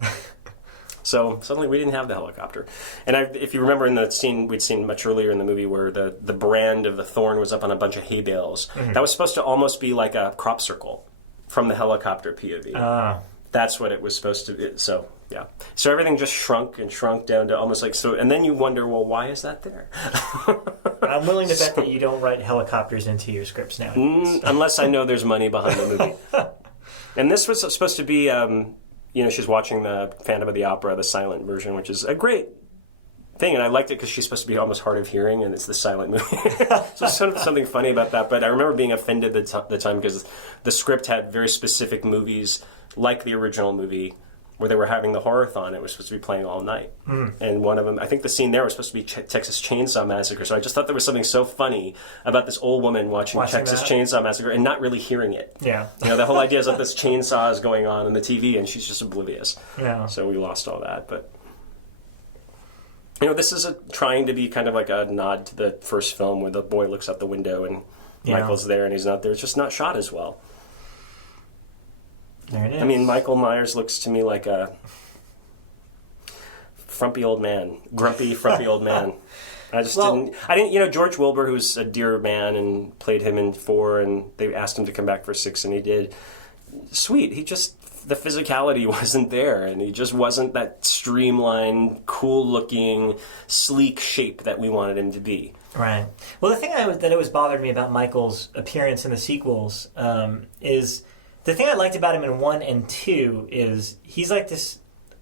So suddenly we didn't have the helicopter. And if you remember in the scene we'd seen much earlier in the movie where the brand of the thorn was up on a bunch of hay bales, that was supposed to almost be like a crop circle. From the helicopter POV. That's what it was supposed to be. So, yeah. So everything just shrunk down to almost and then you wonder, well, why is that there? I'm willing to bet that you don't write helicopters into your scripts now. Unless I know there's money behind the movie. And this was supposed to be, she's watching the Phantom of the Opera, the silent version, which is a great thing, and I liked it because she's supposed to be almost hard of hearing, and it's the silent movie. So sort of something funny about that. But I remember being offended at the time because the script had very specific movies, like the original movie, where they were having the horror-thon. It was supposed to be playing all night. And one of them, I think the scene there was supposed to be Texas Chainsaw Massacre. So I just thought there was something so funny about this old woman watching Texas Chainsaw Massacre and not really hearing it. Yeah. The whole idea is that this chainsaw is going on the TV, and she's just oblivious. Yeah. So we lost all that, but... this is trying to be kind of like a nod to the first film where the boy looks out the window and Michael's there and he's not there. It's just not shot as well. There it is. I mean, Michael Myers looks to me like frumpy old man, grumpy, frumpy old man. I didn't, George Wilbur, who's a dear man and played him in 4, and they asked him to come back for 6, and he did. Sweet. The physicality wasn't there, and he just wasn't that streamlined, cool-looking, sleek shape that we wanted him to be. Right. Well, the thing that always bothered me about Michael's appearance in the sequels is the thing I liked about him in 1 and 2 is he's like this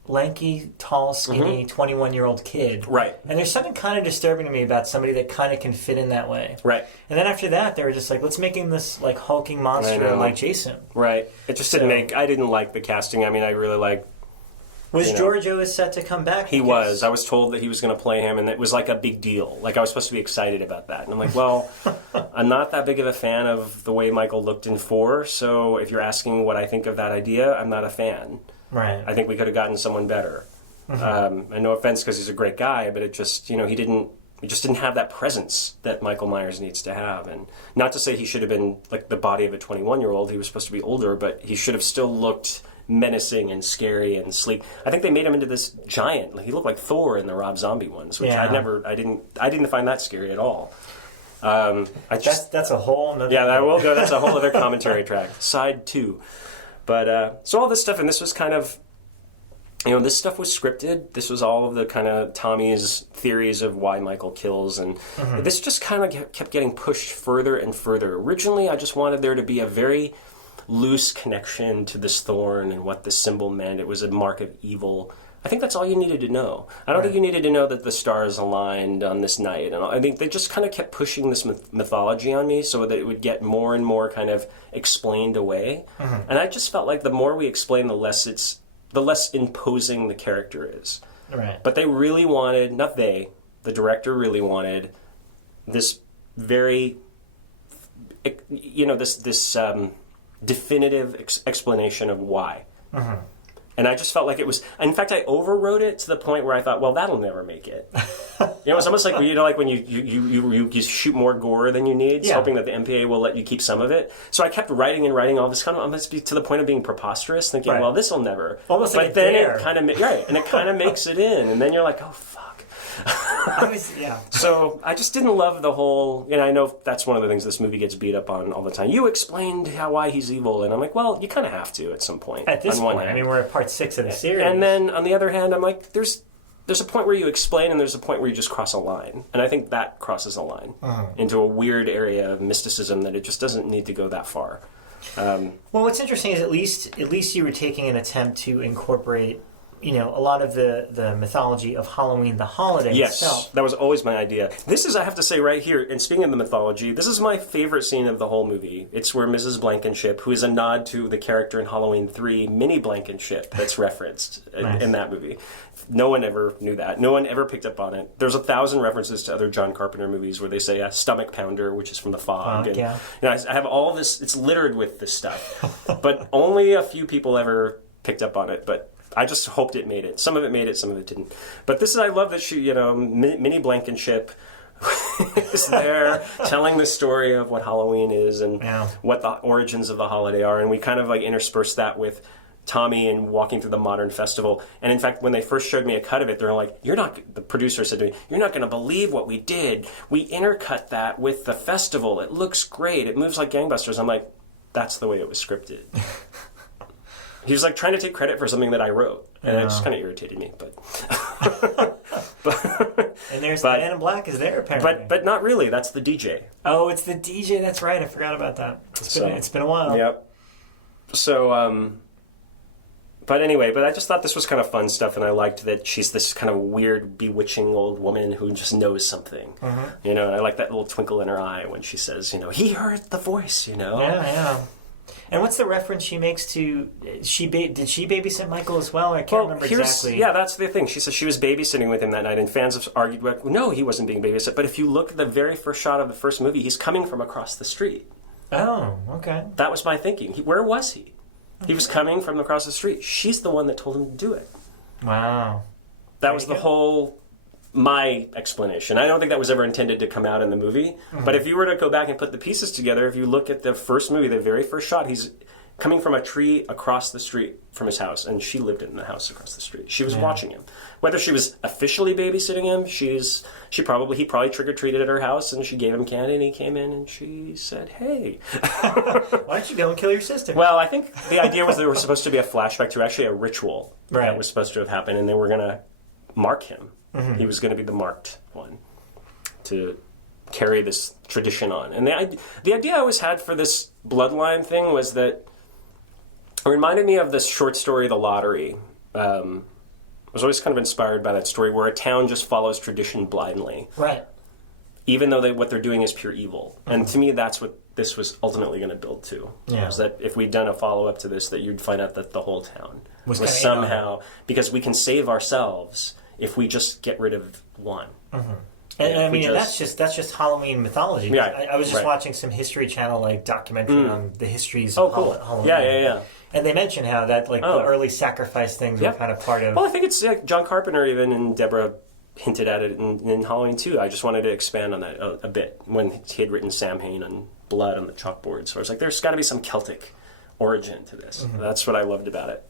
lanky, tall, skinny, 21-year-old kid. Right. And there's something kind of disturbing to me about somebody that kind of can fit in that way. Right. And then after that, they were just like, let's make him this like hulking monster like Jason. Right. It just didn't make... I didn't like the casting. I mean, I really like... Was George always set to come back? He was. I was told that he was going to play him, and it was like a big deal. Like, I was supposed to be excited about that. And I'm like, well, I'm not that big of a fan of the way Michael looked in 4, so if you're asking what I think of that idea, I'm not a fan. Right. I think we could have gotten someone better. And no offense, because he's a great guy, but it just, he just didn't have that presence that Michael Myers needs to have. And not to say he should have been like the body of a 21-year-old. He was supposed to be older, but he should have still looked menacing and scary and sleek. I think they made him into this giant. He looked like Thor in the Rob Zombie ones, which I didn't find that scary at all. That's a whole nother... Yeah, I will go. That's a whole other commentary track. Side 2. But, so all this stuff, and this was kind of, this stuff was scripted. This was all of the kind of Tommy's theories of why Michael kills, and this just kind of kept getting pushed further and further. Originally, I just wanted there to be a very loose connection to this thorn and what this symbol meant. It was a mark of evil. I think that's all you needed to know. I don't think you needed to know that the stars aligned on this night. And I think they just kind of kept pushing this mythology on me so that it would get more and more kind of explained away. And I just felt like the more we explain, the less imposing the character is. Right. But they really wanted, the director really wanted this very, this definitive explanation of why. And I just felt like it was... In fact, I overwrote it to the point where I thought, well, that'll never make it. It's almost like, like when you shoot more gore than you need, hoping that the MPA will let you keep some of it. So I kept writing all this kind of... almost to the point of being preposterous, thinking, well, this will never... Almost like but then it kind of... Right, and it kind of makes it in. And then you're like, oh, fuck. So I just didn't love the whole... I know that's one of the things this movie gets beat up on all the time. You explained why he's evil, and I'm like, well, you kind of have to at some point. At this point, we're at part 6 of the series. And then on the other hand, I'm like, there's a point where you explain, and there's a point where you just cross a line, and I think that crosses a line into a weird area of mysticism that it just doesn't need to go that far. Well, what's interesting is at least you were taking an attempt to incorporate a lot of the mythology of Halloween, the holiday itself. Yes, that was always my idea. This is, I have to say right here, and speaking of the mythology, this is my favorite scene of the whole movie. It's where Mrs. Blankenship, who is a nod to the character in Halloween 3, Minnie Blankenship, that's referenced in that movie. No one ever knew that. No one ever picked up on it. There's 1,000 references to other John Carpenter movies where they say a stomach pounder, which is from The Fog. And, I have all this, it's littered with this stuff. But only a few people ever picked up on it, but I just hoped it made it. Some of it made it, some of it didn't. But this is, I love that she, Minnie Blankenship is there telling the story of what Halloween is and what the origins of the holiday are. And we kind of like intersperse that with Tommy and walking through the modern festival. And in fact, when they first showed me a cut of it, they're like, the producer said to me, you're not going to believe what we did. We intercut that with the festival. It looks great. It moves like gangbusters. I'm like, that's the way it was scripted. He was like trying to take credit for something that I wrote, and it just kind of irritated me. But and there's the Man in Black is there apparently, but not really. That's the DJ. Oh, it's the DJ. That's right. I forgot about that. It's been a while. Yep. So, but anyway, I just thought this was kind of fun stuff, and I liked that she's this kind of weird, bewitching old woman who just knows something. And I like that little twinkle in her eye when she says, he heard the voice. Yeah. And what's the reference she makes to... Did she babysit Michael as well? I can't remember exactly. Yeah, that's the thing. She says she was babysitting with him that night, and fans have argued, no, he wasn't being babysit. But if you look at the very first shot of the first movie, he's coming from across the street. Oh, okay. That was my thinking. Where was he? Okay. He was coming from across the street. She's the one that told him to do it. Wow. That was the whole... my explanation. I don't think that was ever intended to come out in the movie. But if you were to go back and put the pieces together, if you look at the first movie, the very first shot, coming from a tree across the street from his house, and she lived in the house across the street. She was watching him. Whether she was officially babysitting him, he probably trick-or-treated at her house, and she gave him candy, and he came in, and she said, "Hey." Why don't you go and kill your sister? Well, I think the idea was there was supposed to be a flashback to actually a ritual Right. that was supposed to have happened, and they were going to mark him. He was going to be the marked one to carry this tradition on. And the idea I always had for this bloodline thing was that it reminded me of this short story, The Lottery. I was always kind of inspired by that story where a town just follows tradition blindly. Right. Even though what they're doing is pure evil. And to me, that's what this was ultimately going to build to. Yeah. Was that if we'd done a follow-up to this, that you'd find out that the whole town was kinda somehow... Because we can save ourselves if we just get rid of one. And I mean, that's just Halloween mythology. Yeah, I was just right. watching some History Channel documentary on the histories Oh, of cool. Halloween. Yeah. And they mention how that the early sacrifice things were kind of part of. Well, I think it's John Carpenter even and Deborah hinted at it in Halloween too. I just wanted to expand on that a bit when he had written Samhain on blood on the chalkboard. So I was like, there's got to be some Celtic origin to this. That's what I loved about it.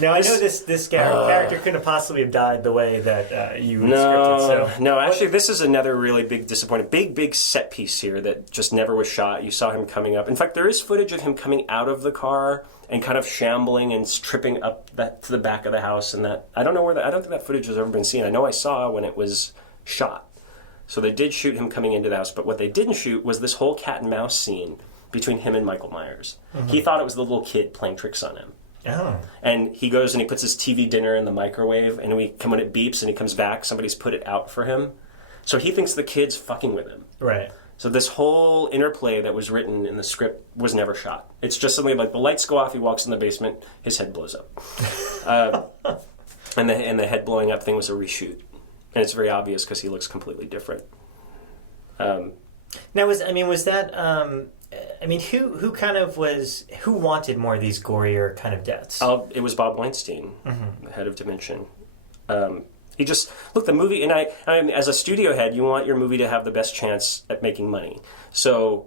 Now, I know this character couldn't have possibly have died the way that you scripted. No, actually, this is another really big disappointment. Big set piece here that just never was shot. You saw him coming up. In fact, there is footage of him coming out of the car and kind of shambling and tripping up to the back of the house. And that I don't know I don't think that footage has ever been seen. I know I saw when it was shot. So they did shoot him coming into the house, but what they didn't shoot was this whole cat and mouse scene between him and Michael Myers. He thought it was the little kid playing tricks on him. Oh. And he goes and he puts his TV dinner in the microwave, and when it beeps and he comes back, somebody's put it out for him. So he thinks the kid's fucking with him. Right. So this whole interplay that was written in the script was never shot. It's just something like the lights go off, he walks in the basement, his head blows up. And the head blowing up thing was a reshoot. And it's very obvious because he looks completely different. Now, was that... who wanted more of these gorier kind of deaths? It was Bob Weinstein, the head of Dimension. He just look the movie, and I as a studio head, you want your movie to have the best chance at making money. So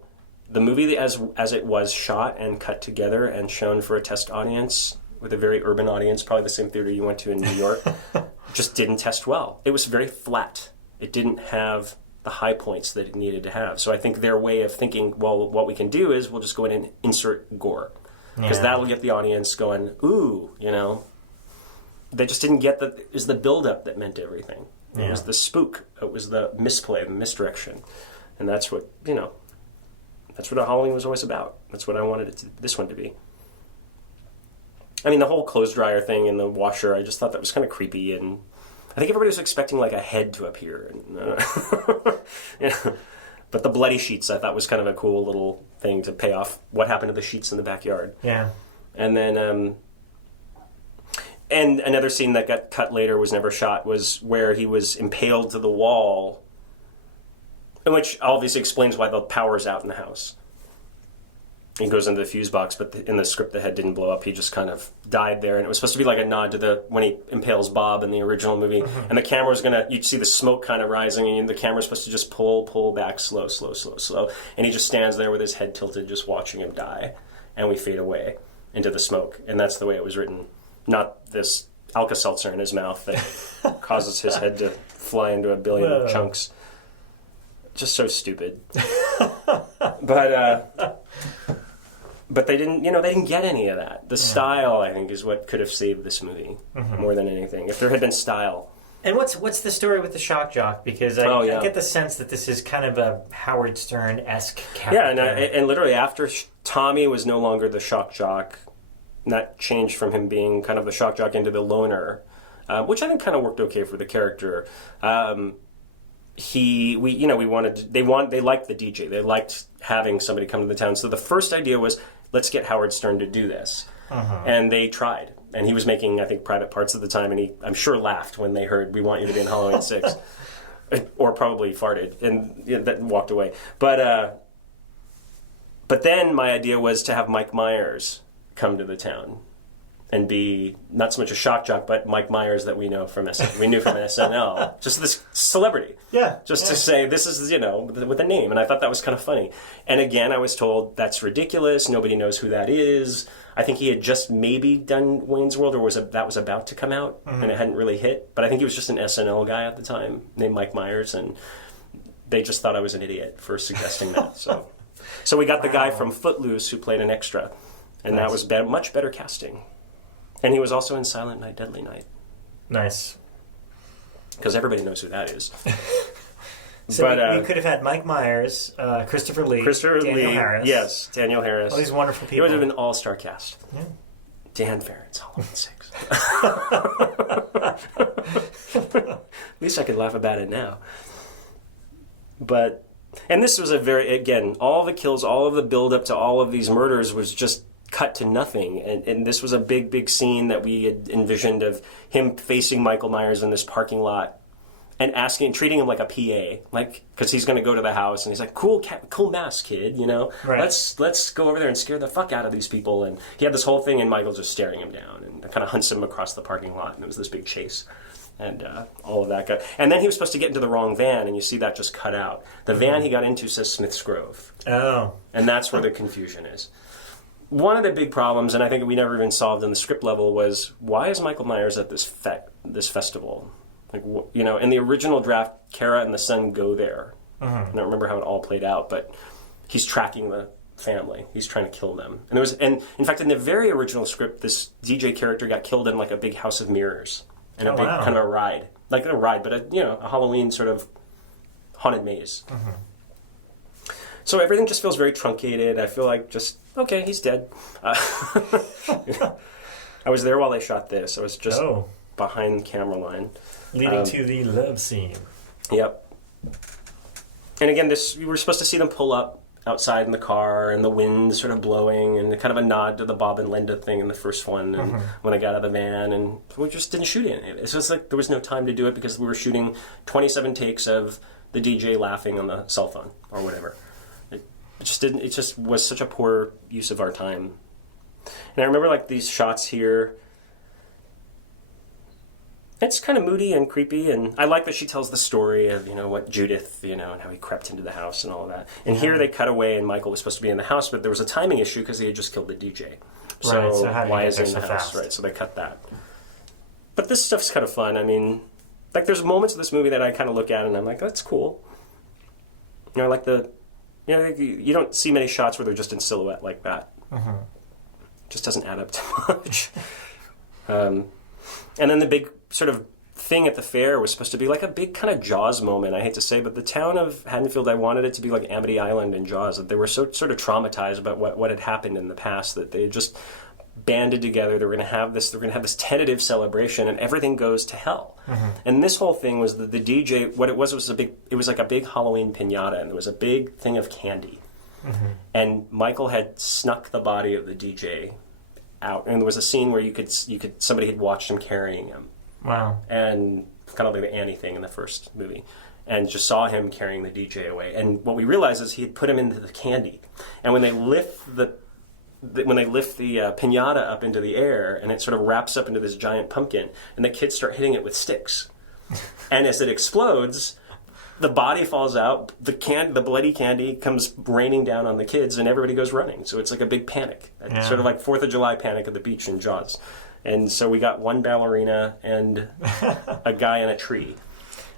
the movie, as it was shot and cut together and shown for a test audience with a very urban audience, probably the same theater you went to in New York, just didn't test well. It was very flat. It didn't have the high points that it needed to have. So I think their way of thinking, well, what we can do is we'll just go in and insert gore. Because that'll get the audience going, ooh, They just didn't get that it was the build-up that meant everything. It was the spook. It was the misplay, the misdirection. And that's what, that's what Halloween was always about. That's what I wanted this one to be. I mean, the whole clothes dryer thing in the washer, I just thought that was kind of creepy, and I think everybody was expecting like a head to appear. But the bloody sheets I thought was kind of a cool little thing to pay off what happened to the sheets in the backyard. Yeah. And then, and another scene that got cut later was never shot was where he was impaled to the wall, which obviously explains why the power's out in the house. He goes into the fuse box, but in the script the head didn't blow up. He just kind of died there. And it was supposed to be like a nod to when he impales Bob in the original movie. And the camera was you'd see the smoke kind of rising, and the camera's supposed to just pull back slow. And he just stands there with his head tilted, just watching him die. And we fade away into the smoke. And that's the way it was written. Not this Alka-Seltzer in his mouth that causes his head to fly into a billion chunks. Just so stupid. But they didn't, they didn't get any of that. The style, I think, is what could have saved this movie more than anything. If there had been style. And what's the story with the shock jock? Because I get the sense that this is kind of a Howard Stern-esque character. Yeah, and literally after Tommy was no longer the shock jock, that changed from him being kind of the shock jock into the loner, which I think kind of worked okay for the character. They liked the DJ. They liked having somebody come to the town. So the first idea was, let's get Howard Stern to do this. And they tried. And he was making, I think, Private Parts at the time, and he, I'm sure, laughed when they heard, we want you to be in Halloween 6. Or probably farted and that walked away. But then my idea was to have Mike Myers come to the town. and B, not so much a shock jock, but Mike Myers that we knew from SNL. Just this celebrity. Yeah. Just to say, this is, with a name. And I thought that was kind of funny. And again, I was told, that's ridiculous. Nobody knows who that is. I think he had just maybe done Wayne's World, or that was about to come out, and it hadn't really hit. But I think he was just an SNL guy at the time, named Mike Myers, and they just thought I was an idiot for suggesting that. So we got the guy from Footloose who played an extra, and that was much better casting. And he was also in Silent Night, Deadly Night. Nice. Because everybody knows who that is. So we could have had Mike Myers, Christopher Lee, Daniel Farrands. Yes, Daniel Farrands. All these wonderful people. It would have been an all-star cast. Yeah. Dan Farrands, Halloween 6. At least I could laugh about it now. And this was all the kills, all of the build-up to all of these murders was just cut to nothing. And this was a big, big scene that we had envisioned of him facing Michael Myers in this parking lot and treating him like a PA, because he's going to go to the house, and he's like, cool mask, kid, Right. Let's go over there and scare the fuck out of these people. And he had this whole thing, and Michael's just staring him down, and kind of hunts him across the parking lot, and it was this big chase. And all of that. And then he was supposed to get into the wrong van, and you see that just cut out. The van he got into says Smith's Grove. Oh. And that's where the confusion is. One of the big problems, and I think we never even solved in the script level, was why is Michael Myers at this festival? In the original draft, Cara and the son go there. I don't remember how it all played out, but he's tracking the family. He's trying to kill them. And in fact, in the very original script, this DJ character got killed in a big house of mirrors. And a big kind of a ride. Like a ride, but a Halloween sort of haunted maze. So everything just feels very truncated. I feel like okay, he's dead. I was there while they shot this. I was just behind the camera line. Leading to the love scene. Yep. And again, we were supposed to see them pull up outside in the car, and the wind sort of blowing, and kind of a nod to the Bob and Linda thing in the first one, and when I got out of the van, and we just didn't shoot any of it. It's just like there was no time to do it because we were shooting 27 takes of the DJ laughing on the cell phone or whatever. It just was such a poor use of our time. And I remember these shots here. It's kind of moody and creepy, and I like that she tells the story of, what Judith, and how he crept into the house and all of that. And here they cut away, and Michael was supposed to be in the house, but there was a timing issue because he had just killed the DJ. So why is he in the house? Right, so they cut that. But this stuff's kind of fun. I mean, there's moments of this movie that I kind of look at, and I'm like, that's cool. I like you don't see many shots where they're just in silhouette like that. It just doesn't add up too much. And then the big sort of thing at the fair was supposed to be a big kind of Jaws moment, I hate to say, but the town of Haddonfield, I wanted it to be like Amity Island in Jaws, that they were so sort of traumatized about what had happened in the past, that they just banded together. They were going to have this tentative celebration, and everything goes to hell. And this whole thing was that the DJ, what it was like a big Halloween piñata, and there was a big thing of candy. And Michael had snuck the body of the DJ out, and there was a scene where somebody had watched him carrying him. Wow. And kind of like the Annie thing in the first movie, and just saw him carrying the DJ away. And what we realized is he had put him into the candy, and when they lift the piñata up into the air, and it sort of wraps up into this giant pumpkin, and the kids start hitting it with sticks, and as it explodes, the body falls out, the bloody candy comes raining down on the kids, and everybody goes running. So it's like a big panic. It's sort of like 4th of July panic at the beach in Jaws. And so we got one ballerina and a guy in a tree.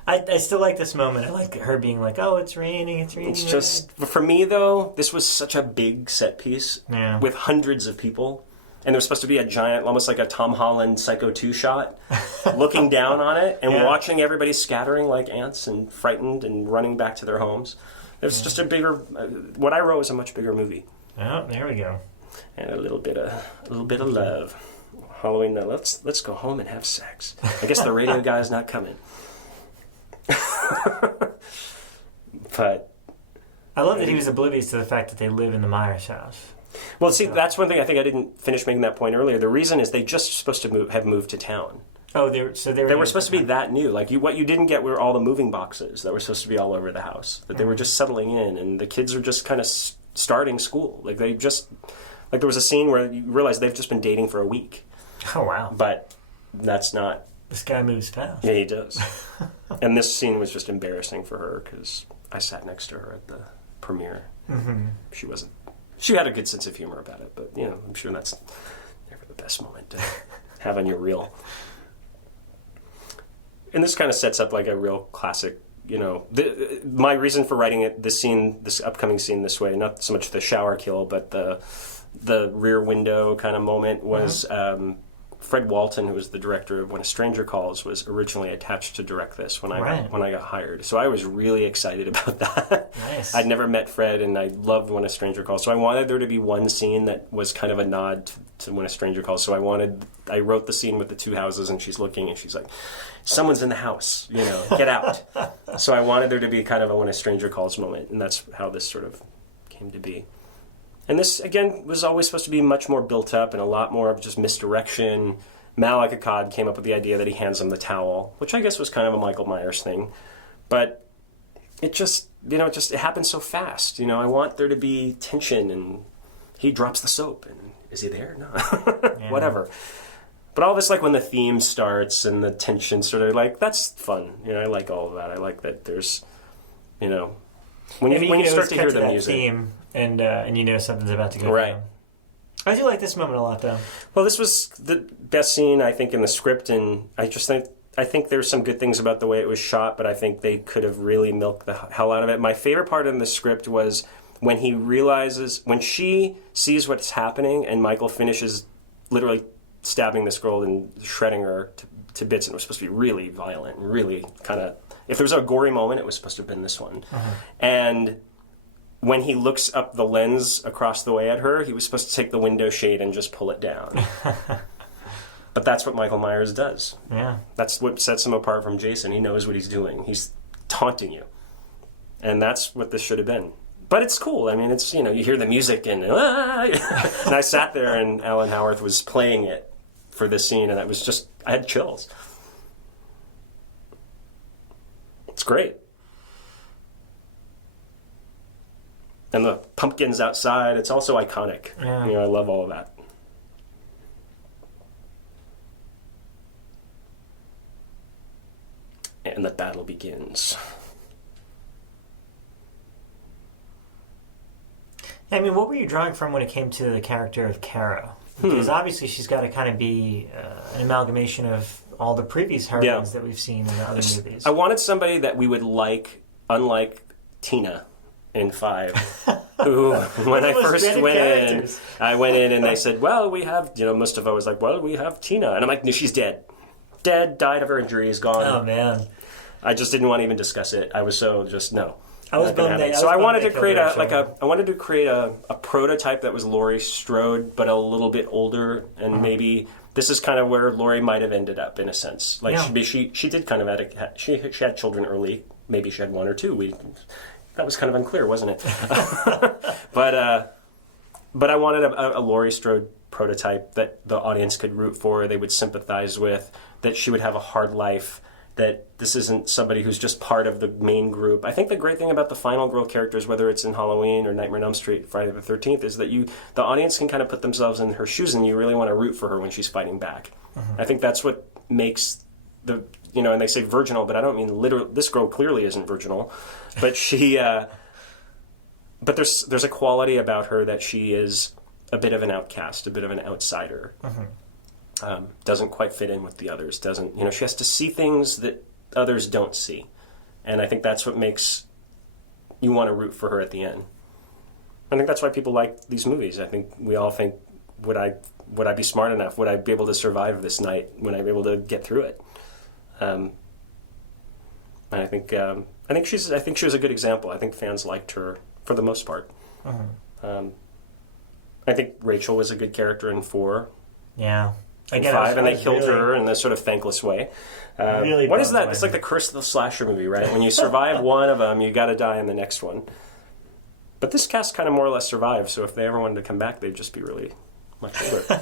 I still like this moment. I like her being like, oh, it's raining. It's just, for me though, this was such a big set piece with hundreds of people. And there was supposed to be a giant, almost like a Tom Holland Psycho 2 shot, looking down on it and watching everybody scattering like ants and frightened and running back to their homes. It was just a bigger, what I wrote was a much bigger movie. Oh, there we go. And a little bit of love. Halloween, let's go home and have sex. I guess the radio guy's not coming. But I love that he was oblivious to the fact that they live in the Myers house. Well, see, that's one thing I think I didn't finish making that point earlier. The reason is they just supposed to have moved to town. Oh, they were supposed to be that new. What you didn't get were all the moving boxes that were supposed to be all over the house. That they were just settling in, and the kids are just kind of starting school. There was a scene where you realize they've just been dating for a week. Oh, wow. But that's not... This guy moves fast. Yeah, he does. And this scene was just embarrassing for her because I sat next to her at the premiere. Mm-hmm. She wasn't... She had a good sense of humor about it, but, I'm sure that's never the best moment to have on your reel. And this kind of sets up like a real classic, my reason for writing this upcoming scene this way, not so much the shower kill, but the rear window kind of moment was Fred Walton, who was the director of When a Stranger Calls, was originally attached to direct this when I got hired. So I was really excited about that. Nice. I'd never met Fred, and I loved When a Stranger Calls. So I wanted there to be one scene that was kind of a nod to When a Stranger Calls. So I wrote the scene with the two houses, and she's looking, and she's like, someone's in the house, get out. So I wanted there to be kind of a When a Stranger Calls moment, and that's how this sort of came to be. And this, again, was always supposed to be much more built up and a lot more of just misdirection. Malak Akkad came up with the idea that he hands him the towel, which I guess was kind of a Michael Myers thing. But it just, it happens so fast. I want there to be tension, and he drops the soap, and is he there? No. Yeah. Whatever. But all this, like when the theme starts and the tension sort of that's fun. I like all of that. I like that there's, when you start to hear the music. Theme, and something's about to go right. down. I do like this moment a lot, though. Well, this was the best scene, I think, in the script, and I think there's some good things about the way it was shot, but I think they could have really milked the hell out of it. My favorite part in the script was when she sees what's happening, and Michael finishes literally stabbing this girl and shredding her to bits, and it was supposed to be really violent, really kind of... If there was a gory moment, it was supposed to have been this one. Uh-huh. And when he looks up the lens across the way at her, he was supposed to take the window shade and just pull it down. But that's what Michael Myers does. Yeah. That's what sets him apart from Jason. He knows what he's doing. He's taunting you. And that's what this should have been. But it's cool. I mean, it's, you hear the music and... and I sat there and Alan Howarth was playing it for this scene, and it was just... I had chills. It's great. And the pumpkins outside, it's also iconic. Yeah. I love all of that. And the battle begins. I mean, what were you drawing from when it came to the character of Cara? Because obviously she's got to kind of be an amalgamation of all the previous heroines that we've seen in the other movies. I wanted somebody that we would like, unlike Tina in 5, who, when I first went in, I went in and they said, well, we have, Mustafa was like, well, we have Tina. And I'm like, no, she's dead. Dead, died of her injuries, gone. Oh, man. I just didn't want to even discuss it. I was so just, no. I was bummed. So I wanted to create a prototype that was Laurie Strode, but a little bit older, and maybe this is kind of where Laurie might have ended up in a sense. Like she did kind of she had children early. Maybe she had one or two. That was kind of unclear, wasn't it? But I wanted a Laurie Strode prototype that the audience could root for, they would sympathize with, that she would have a hard life, that this isn't somebody who's just part of the main group. I think the great thing about the final girl characters, whether it's in Halloween or Nightmare on Elm Street, Friday the 13th, is that the audience can kind of put themselves in her shoes, and you really want to root for her when she's fighting back. I think that's what makes and they say virginal, but I don't mean literal. This girl clearly isn't virginal, but she, but there's a quality about her that she is a bit of an outcast, a bit of an outsider. Doesn't quite fit in with the others. She has to see things that others don't see, and I think that's what makes you want to root for her at the end. I think that's why people like these movies. I think we all think, would I be smart enough? Would I be able to survive this night? Would I be able to get through it? And I think she was a good example. I think fans liked her for the most part. I think Rachel was a good character in 4. Yeah. Again, 5, and they killed her in this sort of thankless way. What is that? It's like the curse of the slasher movie, right? When you survive one of them, you got to die in the next one. But this cast kind of more or less survived, so if they ever wanted to come back, they'd just be really much older.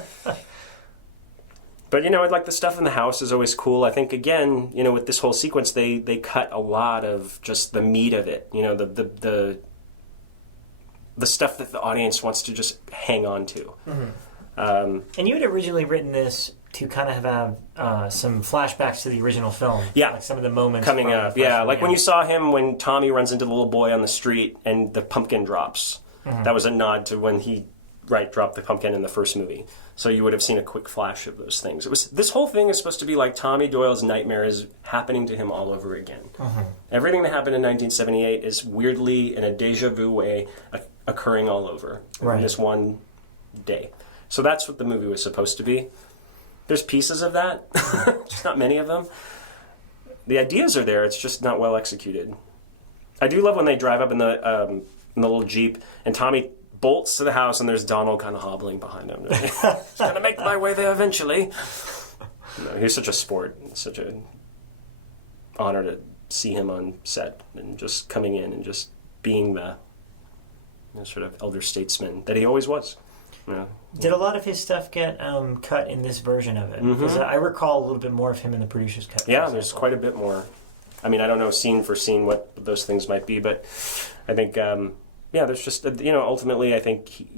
But, like the stuff in the house is always cool. I think, again, with this whole sequence, they cut a lot of just the meat of it. The stuff that the audience wants to just hang on to. And you had originally written this to kind of have some flashbacks to the original film. Yeah. Like some of the moments coming up. Yeah, like when you saw him when Tommy runs into the little boy on the street and the pumpkin drops. That was a nod to when he dropped the pumpkin in the first movie. So you would have seen a quick flash of those things. This whole thing is supposed to be like Tommy Doyle's nightmare is happening to him all over again. Everything that happened in 1978 is weirdly, in a deja vu way, occurring all over in this one day. So that's what the movie was supposed to be. There's pieces of that, just not many of them. The ideas are there, it's just not well executed. I do love when they drive up in the little Jeep, and Tommy bolts to the house, and there's Donald kind of hobbling behind him. He's going to make my way there eventually. He's such a sport. It's such an honor to see him on set, and just coming in and just being the sort of elder statesman that he always was. Yeah. Did a lot of his stuff get cut in this version of it? Because I recall a little bit more of him in the producer's cut. Yeah, there's quite a bit more. I mean, I don't know scene for scene what those things might be, but I think, there's just, ultimately I think,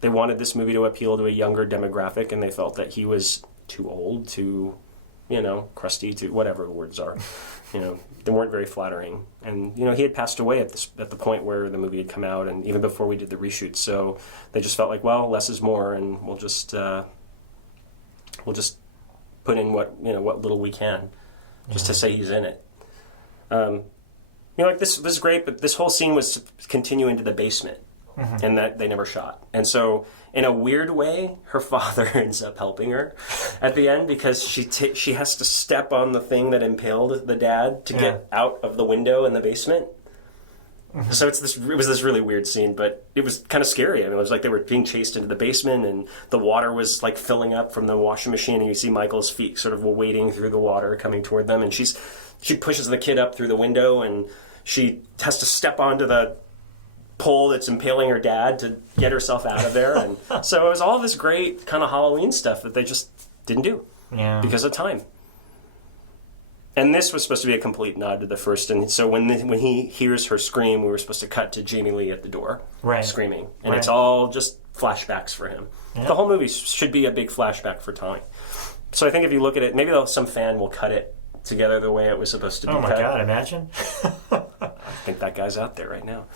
they wanted this movie to appeal to a younger demographic, and they felt that he was too old, too, crusty, to whatever the words are. They weren't very flattering. And, he had passed away at the point where the movie had come out, and even before we did the reshoots. So they just felt like, well, less is more, and we'll just put in what little we can, just to say he's in it. This is great, but this whole scene was to continue into the basement, and that they never shot. And so, in a weird way, her father ends up helping her at the end, because she has to step on the thing that impaled the dad to get out of the window in the basement. So it was this really weird scene, but it was kind of scary. I mean, it was like they were being chased into the basement, and the water was like filling up from the washing machine, and you see Michael's feet sort of wading through the water coming toward them, and she pushes the kid up through the window, and she has to step onto the pole that's impaling her dad to get herself out of there. And so it was all this great kind of Halloween stuff that they just didn't do because of time. And this was supposed to be a complete nod to the first. And so when he hears her scream, we were supposed to cut to Jamie Lee at the door screaming. And it's all just flashbacks for him. Yeah. The whole movie should be a big flashback for Tommy. So I think if you look at it, maybe some fan will cut it together the way it was supposed to be cut. Oh my God, imagine. I think that guy's out there right now.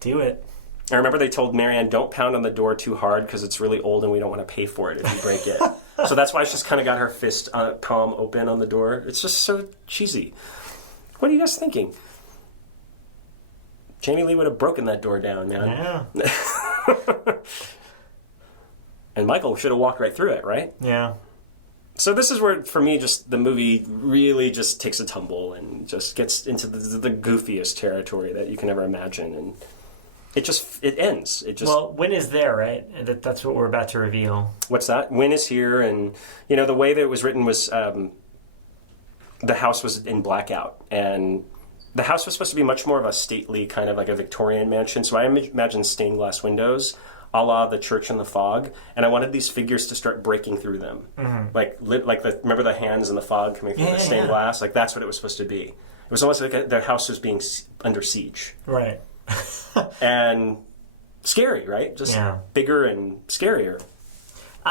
Do it. I remember they told Marianne, don't pound on the door too hard because it's really old and we don't want to pay for it if you break it. So that's why she's kind of got her fist palm open on the door. It's just so cheesy. What are you guys thinking? Jamie Lee would have broken that door down, man. Yeah. And Michael should have walked right through it, right? Yeah. So this is where, for me, just the movie really just takes a tumble and just gets into the goofiest territory that you can ever imagine, and it ends. Well, Win is there, right? That's what we're about to reveal. What's that? Win is here, and the way that it was written was the house was in blackout, and the house was supposed to be much more of a stately kind of like a Victorian mansion. So I imagine stained glass windows, a la The Church in the Fog, and I wanted these figures to start breaking through them, remember the hands in the fog coming through the stained glass? Like that's what it was supposed to be. It was almost like the house was being under siege, right? And scary, right? Just bigger and scarier.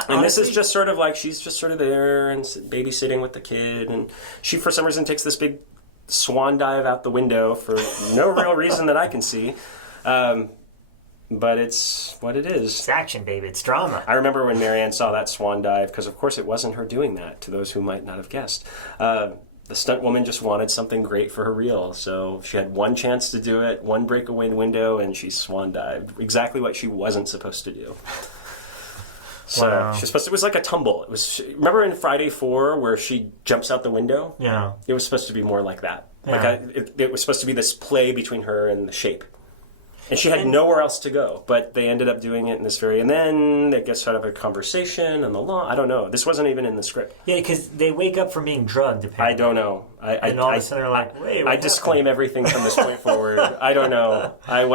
And this is just sort of like she's just sort of there and babysitting with the kid, and she for some reason takes this big swan dive out the window for no real reason that I can see. But it's what it is. It's action, baby. It's drama. I remember when Marianne saw that swan dive, because of course it wasn't her doing that, to those who might not have guessed. The stunt woman just wanted something great for her reel, so she had one chance to do it, one breakaway window, and she swan dived. Exactly what she wasn't supposed to do. So it was like a tumble. Remember in Friday 4 where she jumps out the window? Yeah. It was supposed to be more like that. Yeah. It was supposed to be this play between her and the shape. And she had nowhere else to go, but they ended up doing it in this and then it gets sort of a conversation and the law. I don't know. This wasn't even in the script. Yeah, because they wake up from being drugged, apparently. I don't know. And all of a sudden they're like, wait, I disclaim everything from this point forward. I don't know. I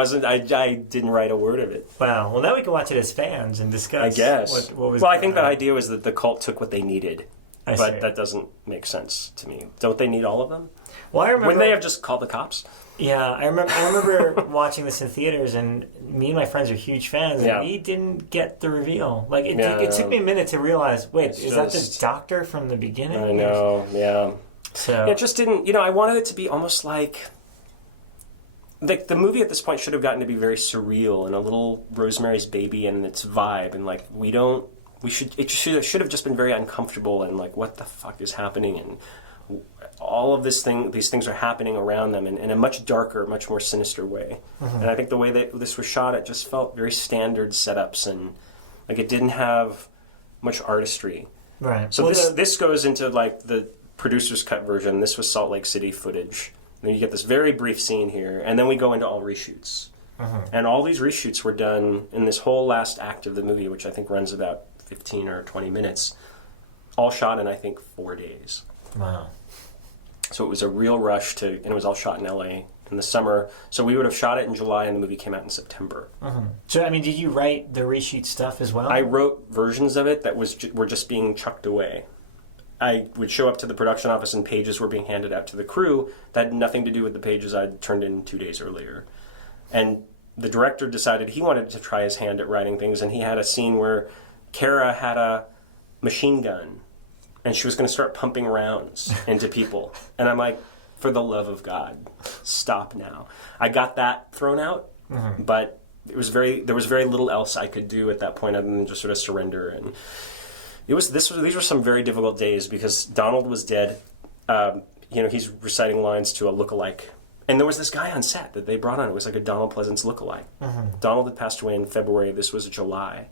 didn't write a word of it. Wow. Well, now we can watch it as fans and discuss I guess. what was I think the idea was that the cult took what they needed. I but see. that doesn't make sense to me. Don't they need all of them? Well, I remember... Wouldn't they have just called the cops? Yeah, I remember watching this in theaters, and me and my friends are huge fans, and we didn't get the reveal. Like, it took me a minute to realize, wait, is that the doctor from the beginning? I know, yeah. So it just didn't, I wanted it to be almost like the movie at this point should have gotten to be very surreal and a little Rosemary's Baby and its vibe, and like, it should have just been very uncomfortable and like, what the fuck is happening, and all of these things are happening around them in a much darker, much more sinister way. And I think the way that this was shot, it just felt very standard setups, and like it didn't have much artistry. Right. So this goes into like the producer's cut version. This was Salt Lake City footage. And you get this very brief scene here, and then we go into all reshoots. And all these reshoots were done in this whole last act of the movie, which I think runs about 15 or 20 minutes, all shot in, I think, 4 days. Wow. So it was a real rush and it was all shot in LA in the summer. So we would have shot it in July, and the movie came out in September. So, I mean, did you write the reshoot stuff as well? I wrote versions of it that were just being chucked away. I would show up to the production office, and pages were being handed out to the crew that had nothing to do with the pages I'd turned in 2 days earlier. And the director decided he wanted to try his hand at writing things, and he had a scene where Cara had a machine gun, and she was going to start pumping rounds into people. And I'm like, for the love of God, stop now. I got that thrown out, but there was very little else I could do at that point other than just sort of surrender. And these were some very difficult days because Donald was dead. He's reciting lines to a lookalike. And there was this guy on set that they brought on. It was like a Donald Pleasance lookalike. Donald had passed away in February. This was July.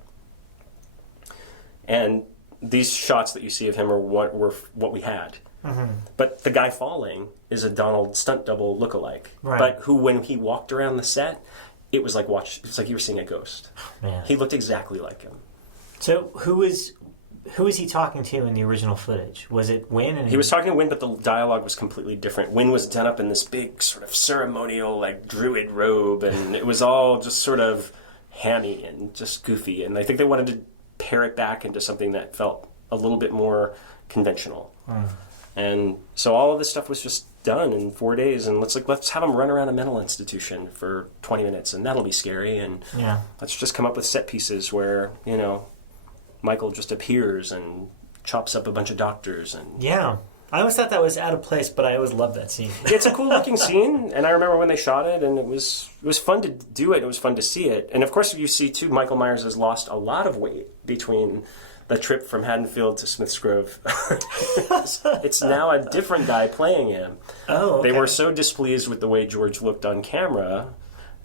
And these shots that you see of him are what we had. But the guy falling is a Donald stunt double lookalike. Right. But who, when he walked around the set, it was like you were seeing a ghost. Man. He looked exactly like him. So who was he talking to in the original footage? Was it Wynn? He was talking to Wynn, but the dialogue was completely different. Wynn was done up in this big sort of ceremonial, like, druid robe, and it was all just sort of hammy and just goofy. And I think they wanted to pare it back into something that felt a little bit more conventional. And so all of this stuff was just done in 4 days, and let's have him run around a mental institution for 20 minutes, and that'll be scary. And let's just come up with set pieces where, Michael just appears and chops up a bunch of doctors. And I always thought that was out of place, but I always loved that scene. It's a cool looking scene, and I remember when they shot it, and it was fun to do it. It was fun to see it, and of course you see too, Michael Myers has lost a lot of weight between the trip from Haddonfield to Smiths Grove. It's now a different guy playing him. Oh, okay. They were so displeased with the way George looked on camera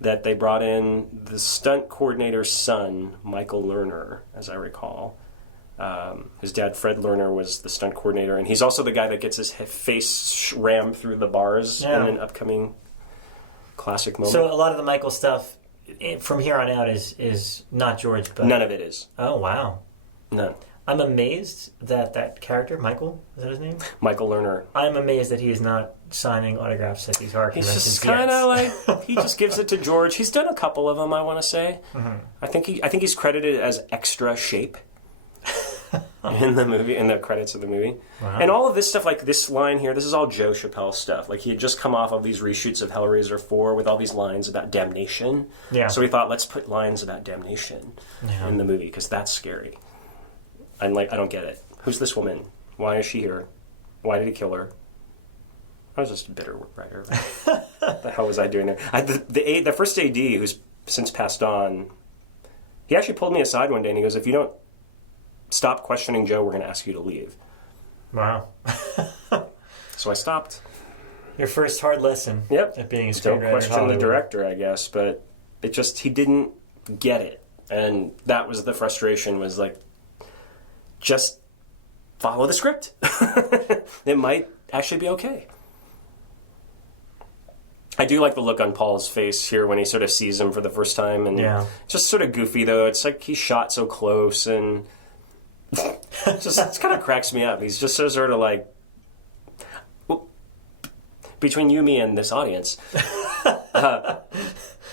that they brought in the stunt coordinator's son, Michael Lerner, as I recall. His dad, Fred Lerner, was the stunt coordinator, and he's also the guy that gets his face rammed through the bars in an upcoming classic moment. So a lot of the Michael stuff from here on out is not George, but... None of it is. Oh, wow. None. I'm amazed that character, Michael, is that his name? Michael Lerner. I'm amazed that he is not signing autographs at these horror conventions. He's just kind of like, he just gives it to George. He's done a couple of them, I want to say. I think he's credited as extra shape in the movie, in the credits of the movie. Wow. And all of this stuff, like this line here, this is all Joe Chappelle stuff. Like, he had just come off of these reshoots of Hellraiser 4 with all these lines about damnation. Yeah. So we thought, let's put lines about damnation in the movie, because that's scary. And like, I don't get it. Who's this woman? Why is she here? Why did he kill her? I was just a bitter writer. What the hell was I doing there? The first AD, who's since passed on, he actually pulled me aside one day and he goes, if you don't stop questioning Joe, we're going to ask you to leave. Wow. So I stopped. Your first hard lesson at being a screenwriter. Don't question the director, I guess, but he didn't get it. And that was the frustration, was like, just follow the script. It might actually be okay. I do like the look on Paul's face here when he sort of sees him for the first time, and it's just sort of goofy, though. It's like he's shot so close, and it kind of cracks me up. He's just so sort of like, between you, me, and this audience,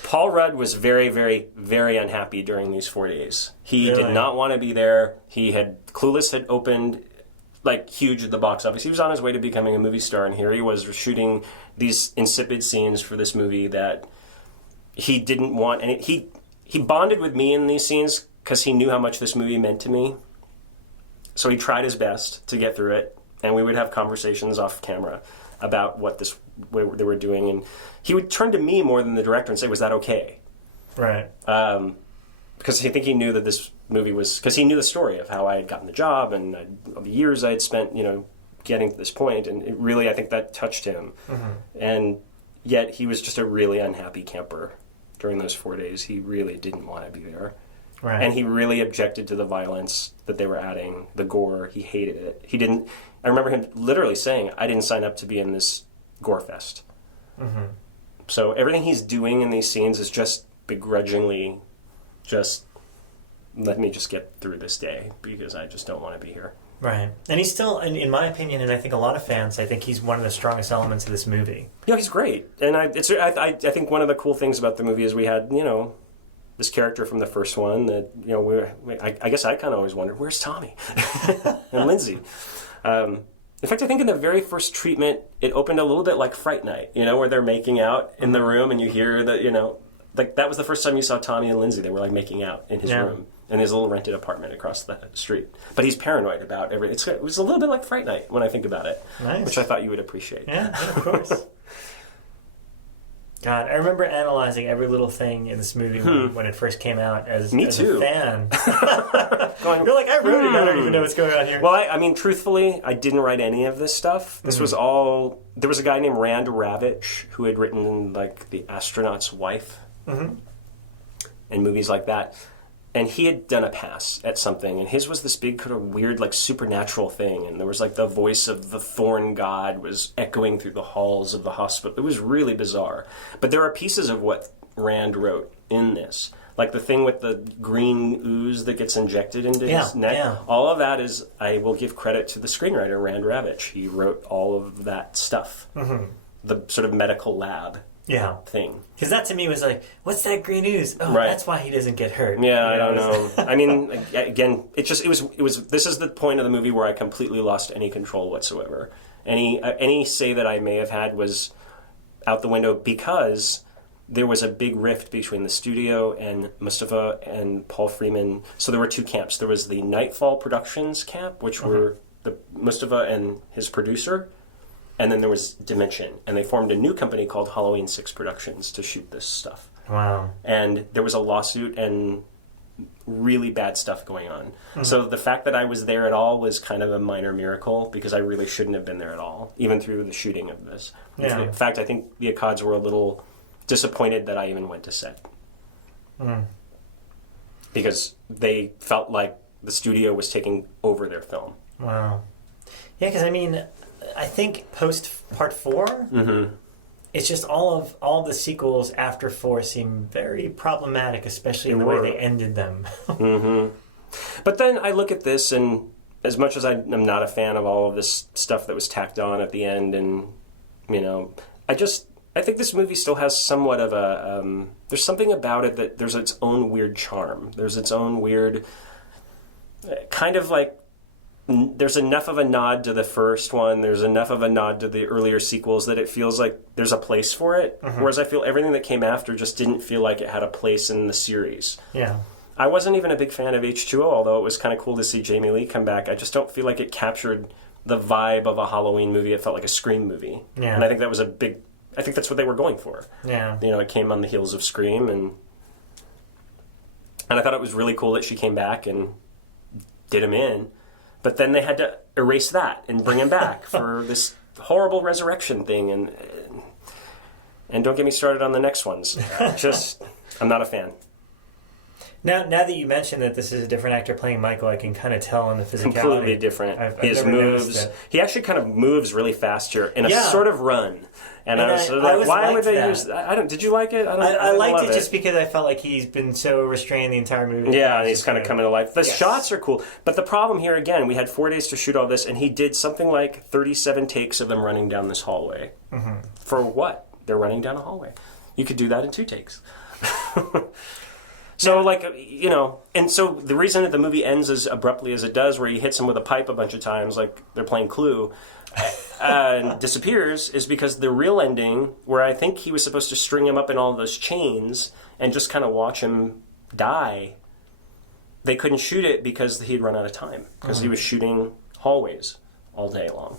Paul Rudd was very, very, very unhappy during these 4 days. He did not want to be there. Clueless had opened like huge at the box office. He was on his way to becoming a movie star, and here he was shooting these insipid scenes for this movie that he didn't want. And he bonded with me in these scenes because he knew how much this movie meant to me. So he tried his best to get through it, and we would have conversations off camera about what they were doing, and he would turn to me more than the director and say, "Was that okay?" Right. Because I think he knew that this movie was... Because he knew the story of how I had gotten the job and the years I had spent, getting to this point. And it really, I think that touched him. Mm-hmm. And yet he was just a really unhappy camper during those 4 days. He really didn't want to be there. Right. And he really objected to the violence that they were adding, the gore. He hated it. He didn't... I remember him literally saying, I didn't sign up to be in this gore fest. Mm-hmm. So everything he's doing in these scenes is just begrudgingly... just let me just get through this day because I just don't want to be here. Right. And he's still, in my opinion, and I think a lot of fans, I think he's one of the strongest elements of this movie. Yeah, he's great. And I think one of the cool things about the movie is we had, this character from the first one that, I guess I kind of always wondered, where's Tommy? And Lindsay. In fact, I think in the very first treatment, it opened a little bit like Fright Night, where they're making out in the room and you hear that, like that was the first time you saw Tommy and Lindsay. They were like making out in his room in his little rented apartment across the street. But he's paranoid about everything. It was a little bit like Fright Night when I think about it, nice. Which I thought you would appreciate. Yeah, of course. God, I remember analyzing every little thing in this movie when it first came out as a fan. You're like, I wrote it. I don't even know what's going on here. Well, I mean, truthfully, I didn't write any of this stuff. This was all... There was a guy named Rand Ravitch who had written, like, The Astronaut's Wife and movies like that. And he had done a pass at something, and his was this big kind of weird, like, supernatural thing, and there was, like, the voice of the thorn god was echoing through the halls of the hospital. It was really bizarre. But there are pieces of what Rand wrote in this. Like the thing with the green ooze that gets injected into his neck. Yeah. All of that is, I will give credit to the screenwriter, Rand Ravitch. He wrote all of that stuff. Mm-hmm. The sort of medical lab thing. Because that to me was like, what's that green ooze? Oh, that's why he doesn't get hurt. Yeah, I don't know. I mean, again, it was. This is the point of the movie where I completely lost any control whatsoever. Any say that I may have had was out the window because there was a big rift between the studio and Mustafa and Paul Freeman. So there were two camps. There was the Nightfall Productions camp, which were the Mustafa and his producer. And then there was Dimension. And they formed a new company called Halloween 6 Productions to shoot this stuff. Wow. And there was a lawsuit and really bad stuff going on. Mm-hmm. So the fact that I was there at all was kind of a minor miracle because I really shouldn't have been there at all, even through the shooting of this. Yeah. In fact, I think the Akkads were a little disappointed that I even went to set. Mm. Because they felt like the studio was taking over their film. Wow. Yeah, because I mean... I think post part 4, it's just all of the sequels after 4 seem very problematic, especially in the way they ended them. But then I look at this, and as much as I'm not a fan of all of this stuff that was tacked on at the end, and I think this movie still has somewhat of a there's something about it that there's its own weird charm. There's its own weird kind of like. There's enough of a nod to the first one, there's enough of a nod to the earlier sequels that it feels like there's a place for it, whereas I feel everything that came after just didn't feel like it had a place in the series. Yeah. I wasn't even a big fan of H2O, although it was kind of cool to see Jamie Lee come back. I just don't feel like it captured the vibe of a Halloween movie. It felt like a Scream movie. Yeah. And I think that was I think that's what they were going for. Yeah. It came on the heels of Scream, and I thought it was really cool that she came back and did him in. But then they had to erase that and bring him back for this horrible resurrection thing. And don't get me started on the next ones. I'm not a fan. Now that you mentioned that this is a different actor playing Michael, I can kind of tell in the physicality. Completely different. His moves. He actually kind of moves really fast here in a sort of run. And I was like, why would they use that? Did you like it? I liked it just because I felt like he's been so restrained the entire movie. Yeah, and he's kind of coming to life. The shots are cool. But the problem here, again, we had 4 days to shoot all this, and he did something like 37 takes of them running down this hallway. Mm-hmm. For what? They're running down a hallway. You could do that in 2 takes. So, like, you know, and so the reason that the movie ends as abruptly as it does, where he hits him with a pipe a bunch of times, like they're playing Clue, and disappears, is because the real ending, where I think he was supposed to string him up in all those chains and just kind of watch him die, they couldn't shoot it because he'd run out of time, because he was shooting hallways all day long.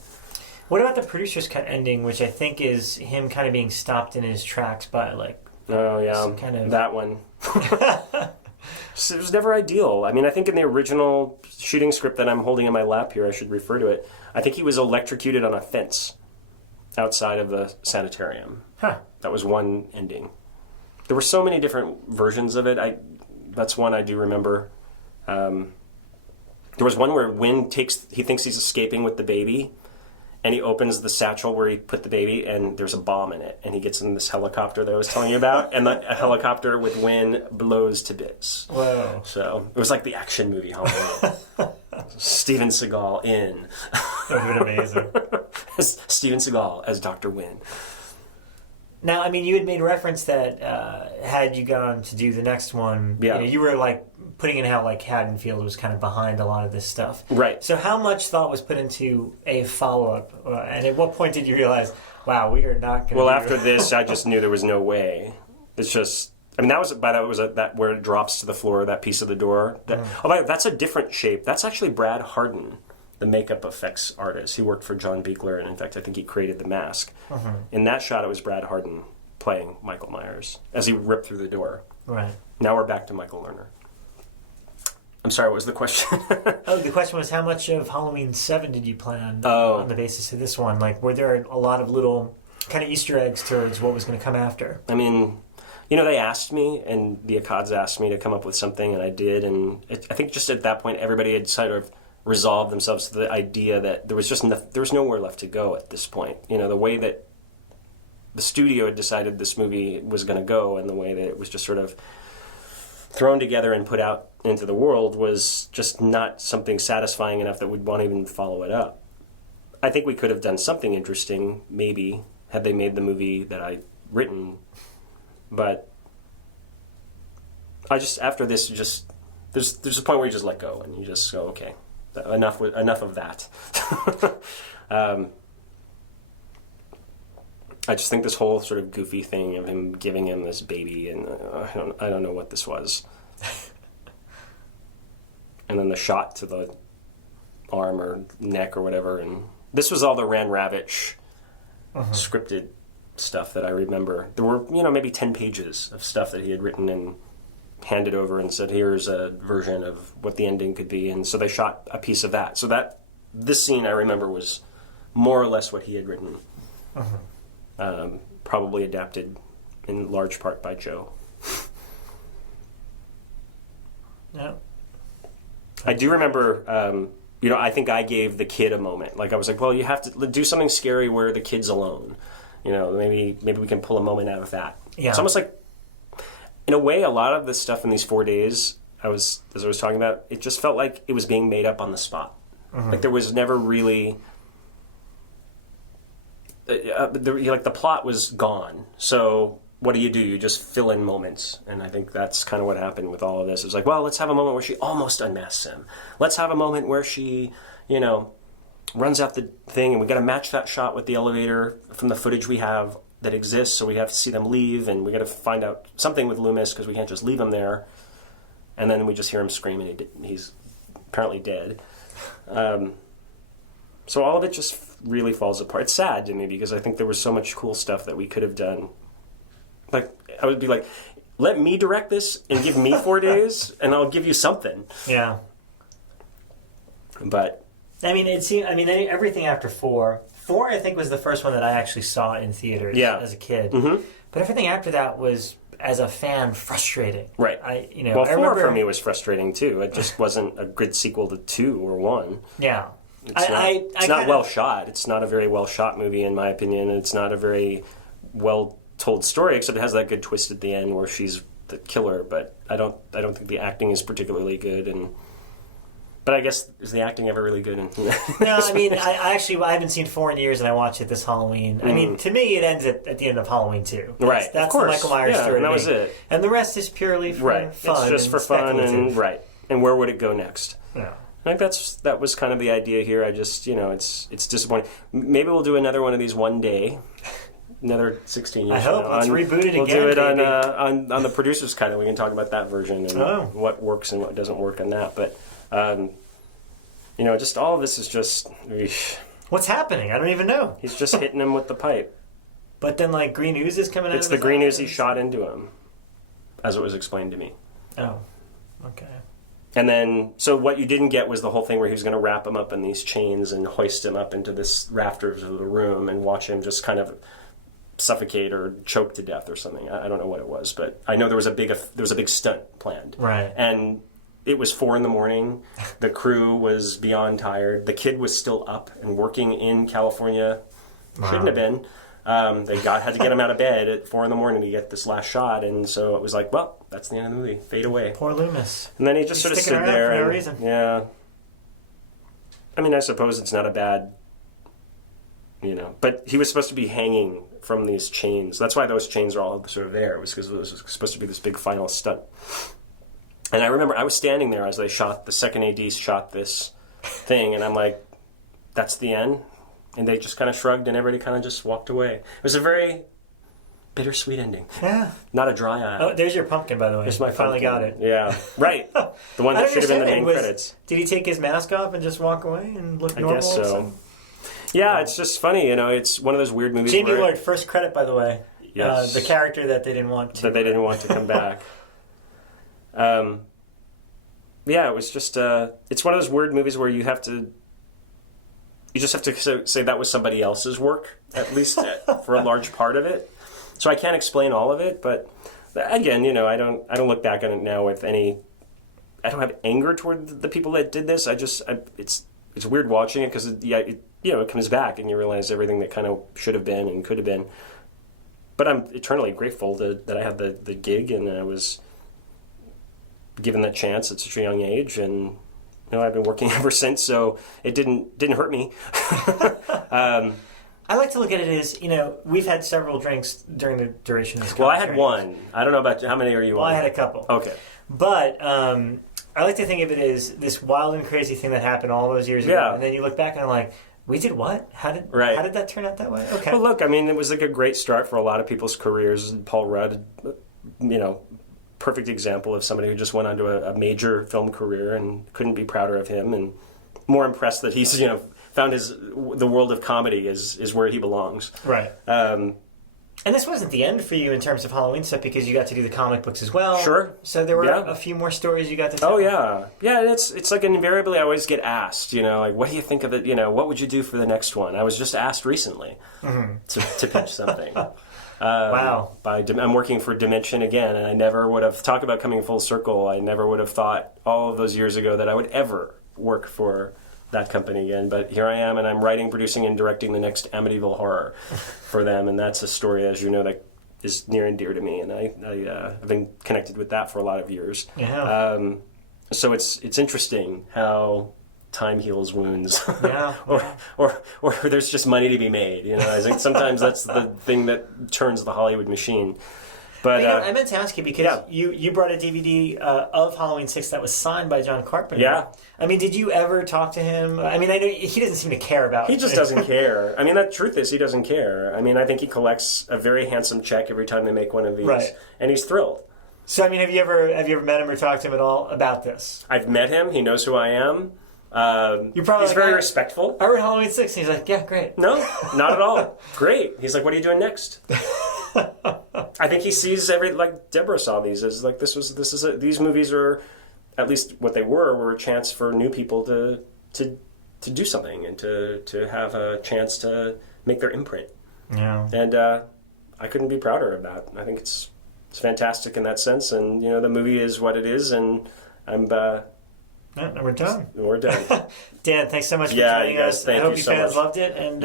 What about the producer's cut ending, which I think is him kind of being stopped in his tracks by, like, Oh, yeah, kind of... that one. It was never ideal. I mean, I think in the original shooting script that I'm holding in my lap here, I should refer to it, I think he was electrocuted on a fence outside of the sanitarium. Huh. That was one ending. There were so many different versions of it. That's one I do remember. There was one where Wynn he thinks he's escaping with the baby, and he opens the satchel where he put the baby, and there's a bomb in it. And he gets in this helicopter that I was telling you about, and a helicopter with Wynn blows to bits. Whoa. So it was like the action movie Halloween. Steven Seagal in. That would have been amazing. Steven Seagal as Dr. Wynn. Now, I mean, you had made reference that had you gone to do the next one, you were like putting in how like Haddonfield was kind of behind a lot of this stuff. Right. So how much thought was put into a follow-up? And at what point did you realize, wow, we are not going to... Well, after this, I just knew there was no way. It's just... I mean, that was that where it drops to the floor, that piece of the door. That's a different shape. That's actually Brad Harden, the makeup effects artist. He worked for John Buechler, and in fact, I think he created the mask. In that shot, it was Brad Harden playing Michael Myers as he ripped through the door. Right. Now we're back to Michael Lerner. I'm sorry, what was the question? The question was, how much of Halloween 7 did you plan on the basis of this one? Like, were there a lot of little kind of Easter eggs towards what was going to come after? I mean, you know, they asked me, and the Akkads asked me to come up with something, and I did, and I think just at that point, everybody had sort of resolved themselves to the idea that there was just there was nowhere left to go at this point. You know, the way that the studio had decided this movie was going to go, and the way that it was just sort of thrown together and put out into the world was just not something satisfying enough that we'd want to even follow it up. I think we could have done something interesting, maybe, had they made the movie that I'd written, but I just, after this, just there's a point where you just let go and you just go, okay, enough of that. I just think this whole sort of goofy thing of him giving him this baby, and I don't know what this was. And then the shot to the arm or neck or whatever, and this was all the Rand Ravitch scripted stuff that I remember. There were, maybe 10 pages of stuff that he had written and handed over and said, here's a version of what the ending could be, and so they shot a piece of that. So this scene I remember was more or less what he had written. Probably adapted in large part by Joe. Yeah. I do remember, I think I gave the kid a moment. Like, I was like, well, you have to do something scary where the kid's alone. Maybe we can pull a moment out of that. Yeah. It's almost like, in a way, a lot of this stuff in these 4 days, as I was talking about, it just felt like it was being made up on the spot. Like, there was never really... the plot was gone. So what do? You just fill in moments. And I think that's kind of what happened with all of this. It was like, well, let's have a moment where she almost unmasks him. Let's have a moment where she, runs out the thing, and we got to match that shot with the elevator from the footage we have that exists. So we have to see them leave, and we got to find out something with Loomis because we can't just leave him there. And then we just hear him scream, and he's apparently dead. So all of it just really falls apart. It's sad to me because I think there was so much cool stuff that we could have done. Like, I would be like, let me direct this and give me 4 days, and I'll give you something. Yeah. But I mean, everything after 4. 4, I think, was the first one that I actually saw in theaters as a kid. But everything after that was, as a fan, frustrating. Right. 4 for me was frustrating too. It just wasn't a good sequel to 2 or 1. Yeah. It's not well shot. It's not a very well shot movie, in my opinion. It's not a very well told story, except it has that good twist at the end where she's the killer. But I don't think the acting is particularly good. But But I guess, is the acting ever really good? No, I mean, I haven't seen 4 in years, and I watched it this Halloween. I mean, to me, it ends at the end of Halloween 2. Right, That's of course. the Michael Myers story. And that was it. And the rest is purely for fun. It's just for fun and speculative. And where would it go next? Yeah. I think that was kind of the idea here. I just, it's disappointing. Maybe we'll do another one of these one day. Another 16 years. I hope. Let's reboot it we'll again. We'll do it on the producer's cut, and we can talk about that version and what works and what doesn't work on that. But just all of this is just. What's happening? I don't even know. He's just hitting him with the pipe. But then, like, green ooze is coming out. It's the green ooze he shot into him, as it was explained to me. Oh, okay. And then, so what you didn't get was the whole thing where he was going to wrap him up in ththese chains and hoist him up into this rafters of the room and watch him just kind of suffocate or choke to death or something. I don't know what it was, but I know there was a big stunt planned. Right. And it was 4 a.m. The crew was beyond tired. The kid was still up and working in California. Wow. Shouldn't have been. They had to get him out of bed at 4 a.m. to get this last shot, and so it was like, well, that's the end of the movie. Fade away. Poor Loomis. And then he just sort of stood there. For no reason. Yeah. I mean, I suppose it's not a bad, but he was supposed to be hanging from these chains. That's why those chains are all sort of there. It was because it was supposed to be this big final stunt. And I remember I was standing there as the second AD shot this thing, and I'm like, that's the end? And they just kind of shrugged, and everybody kind of just walked away. It was a very bittersweet ending. Yeah. Not a dry eye. Oh, there's your pumpkin, by the way. There's my finally pumpkin. got it. Yeah, right. The one that should have been the main credits. Did he take his mask off and just walk away and look normal? I guess so. Yeah, it's just funny, it's one of those weird movies. Jamie Lloyd, first credit, by the way. Yes. The character that they didn't want to. Come back. Yeah, it was just. It's one of those weird movies where you just have to say that was somebody else's work, at least for a large part of it. So I can't explain all of it, but again, I don't look back on it now with any. I don't have anger toward the people that did this. It's weird watching it because it comes back and you realize everything that kind of should have been and could have been. But I'm eternally grateful that I had the gig and I was given that chance at such a young age, and I've been working ever since. So it didn't hurt me. I like to look at it as, we've had several drinks during the duration of this Well, I had conversation. one. I don't know about how many are you on? Well, I had a couple. Okay. But I like to think of it as this wild and crazy thing that happened all those years ago. Yeah. And then you look back and I'm like, we did what? How did that turn out that way? Okay. Well, look, I mean, it was like a great start for a lot of people's careers. Paul Rudd, perfect example of somebody who just went on to a major film career and couldn't be prouder of him and more impressed that he's, found the world of comedy is where he belongs. Right. And this wasn't the end for you in terms of Halloween stuff because you got to do the comic books as well. Sure. So there were a few more stories you got to tell. Oh, yeah. Yeah, it's like invariably I always get asked, like, what do you think of it? What would you do for the next one? I was just asked recently to pitch something. Wow. I'm working for Dimension again, and I never would have, talked about coming full circle, I never would have thought all of those years ago that I would ever work for that company again, but here I am, and I'm writing, producing, and directing the next Amityville Horror for them, and that's a story, as you know, that is near and dear to me, and I've been connected with that for a lot of years. Yeah. So it's interesting how time heals wounds. Yeah. or there's just money to be made. I think sometimes that's the thing that turns the Hollywood machine. But I meant to ask you because you brought a DVD of Halloween 6 that was signed by John Carpenter. Yeah. I mean, did you ever talk to him? I mean, I know he doesn't seem to care about it. He just doesn't care. I mean, the truth is he doesn't care. I mean, I think he collects a very handsome check every time they make one of these. Right. And he's thrilled. So, I mean, have you ever met him or talked to him at all about this? I've met him. He knows who I am. You're probably he's very respectful. I read Halloween 6 and he's like, yeah, great. No, not at all. Great. He's like, what are you doing next? I think he sees like Deborah saw these as like these movies are, at least what they were a chance for new people to do something and to have a chance to make their imprint. Yeah. And I couldn't be prouder of that. I think it's fantastic in that sense, and the movie is what it is, and I'm. And we're done. We're done. Dan, thanks so much for joining us. Thank I hope you you so fans much. loved it, and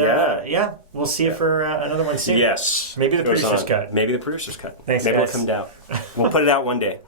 we'll see you for another one soon. Yes. Maybe the producer's cut. Maybe the producer's cut. Thanks, Maybe guys. it'll come down. We'll put it out one day.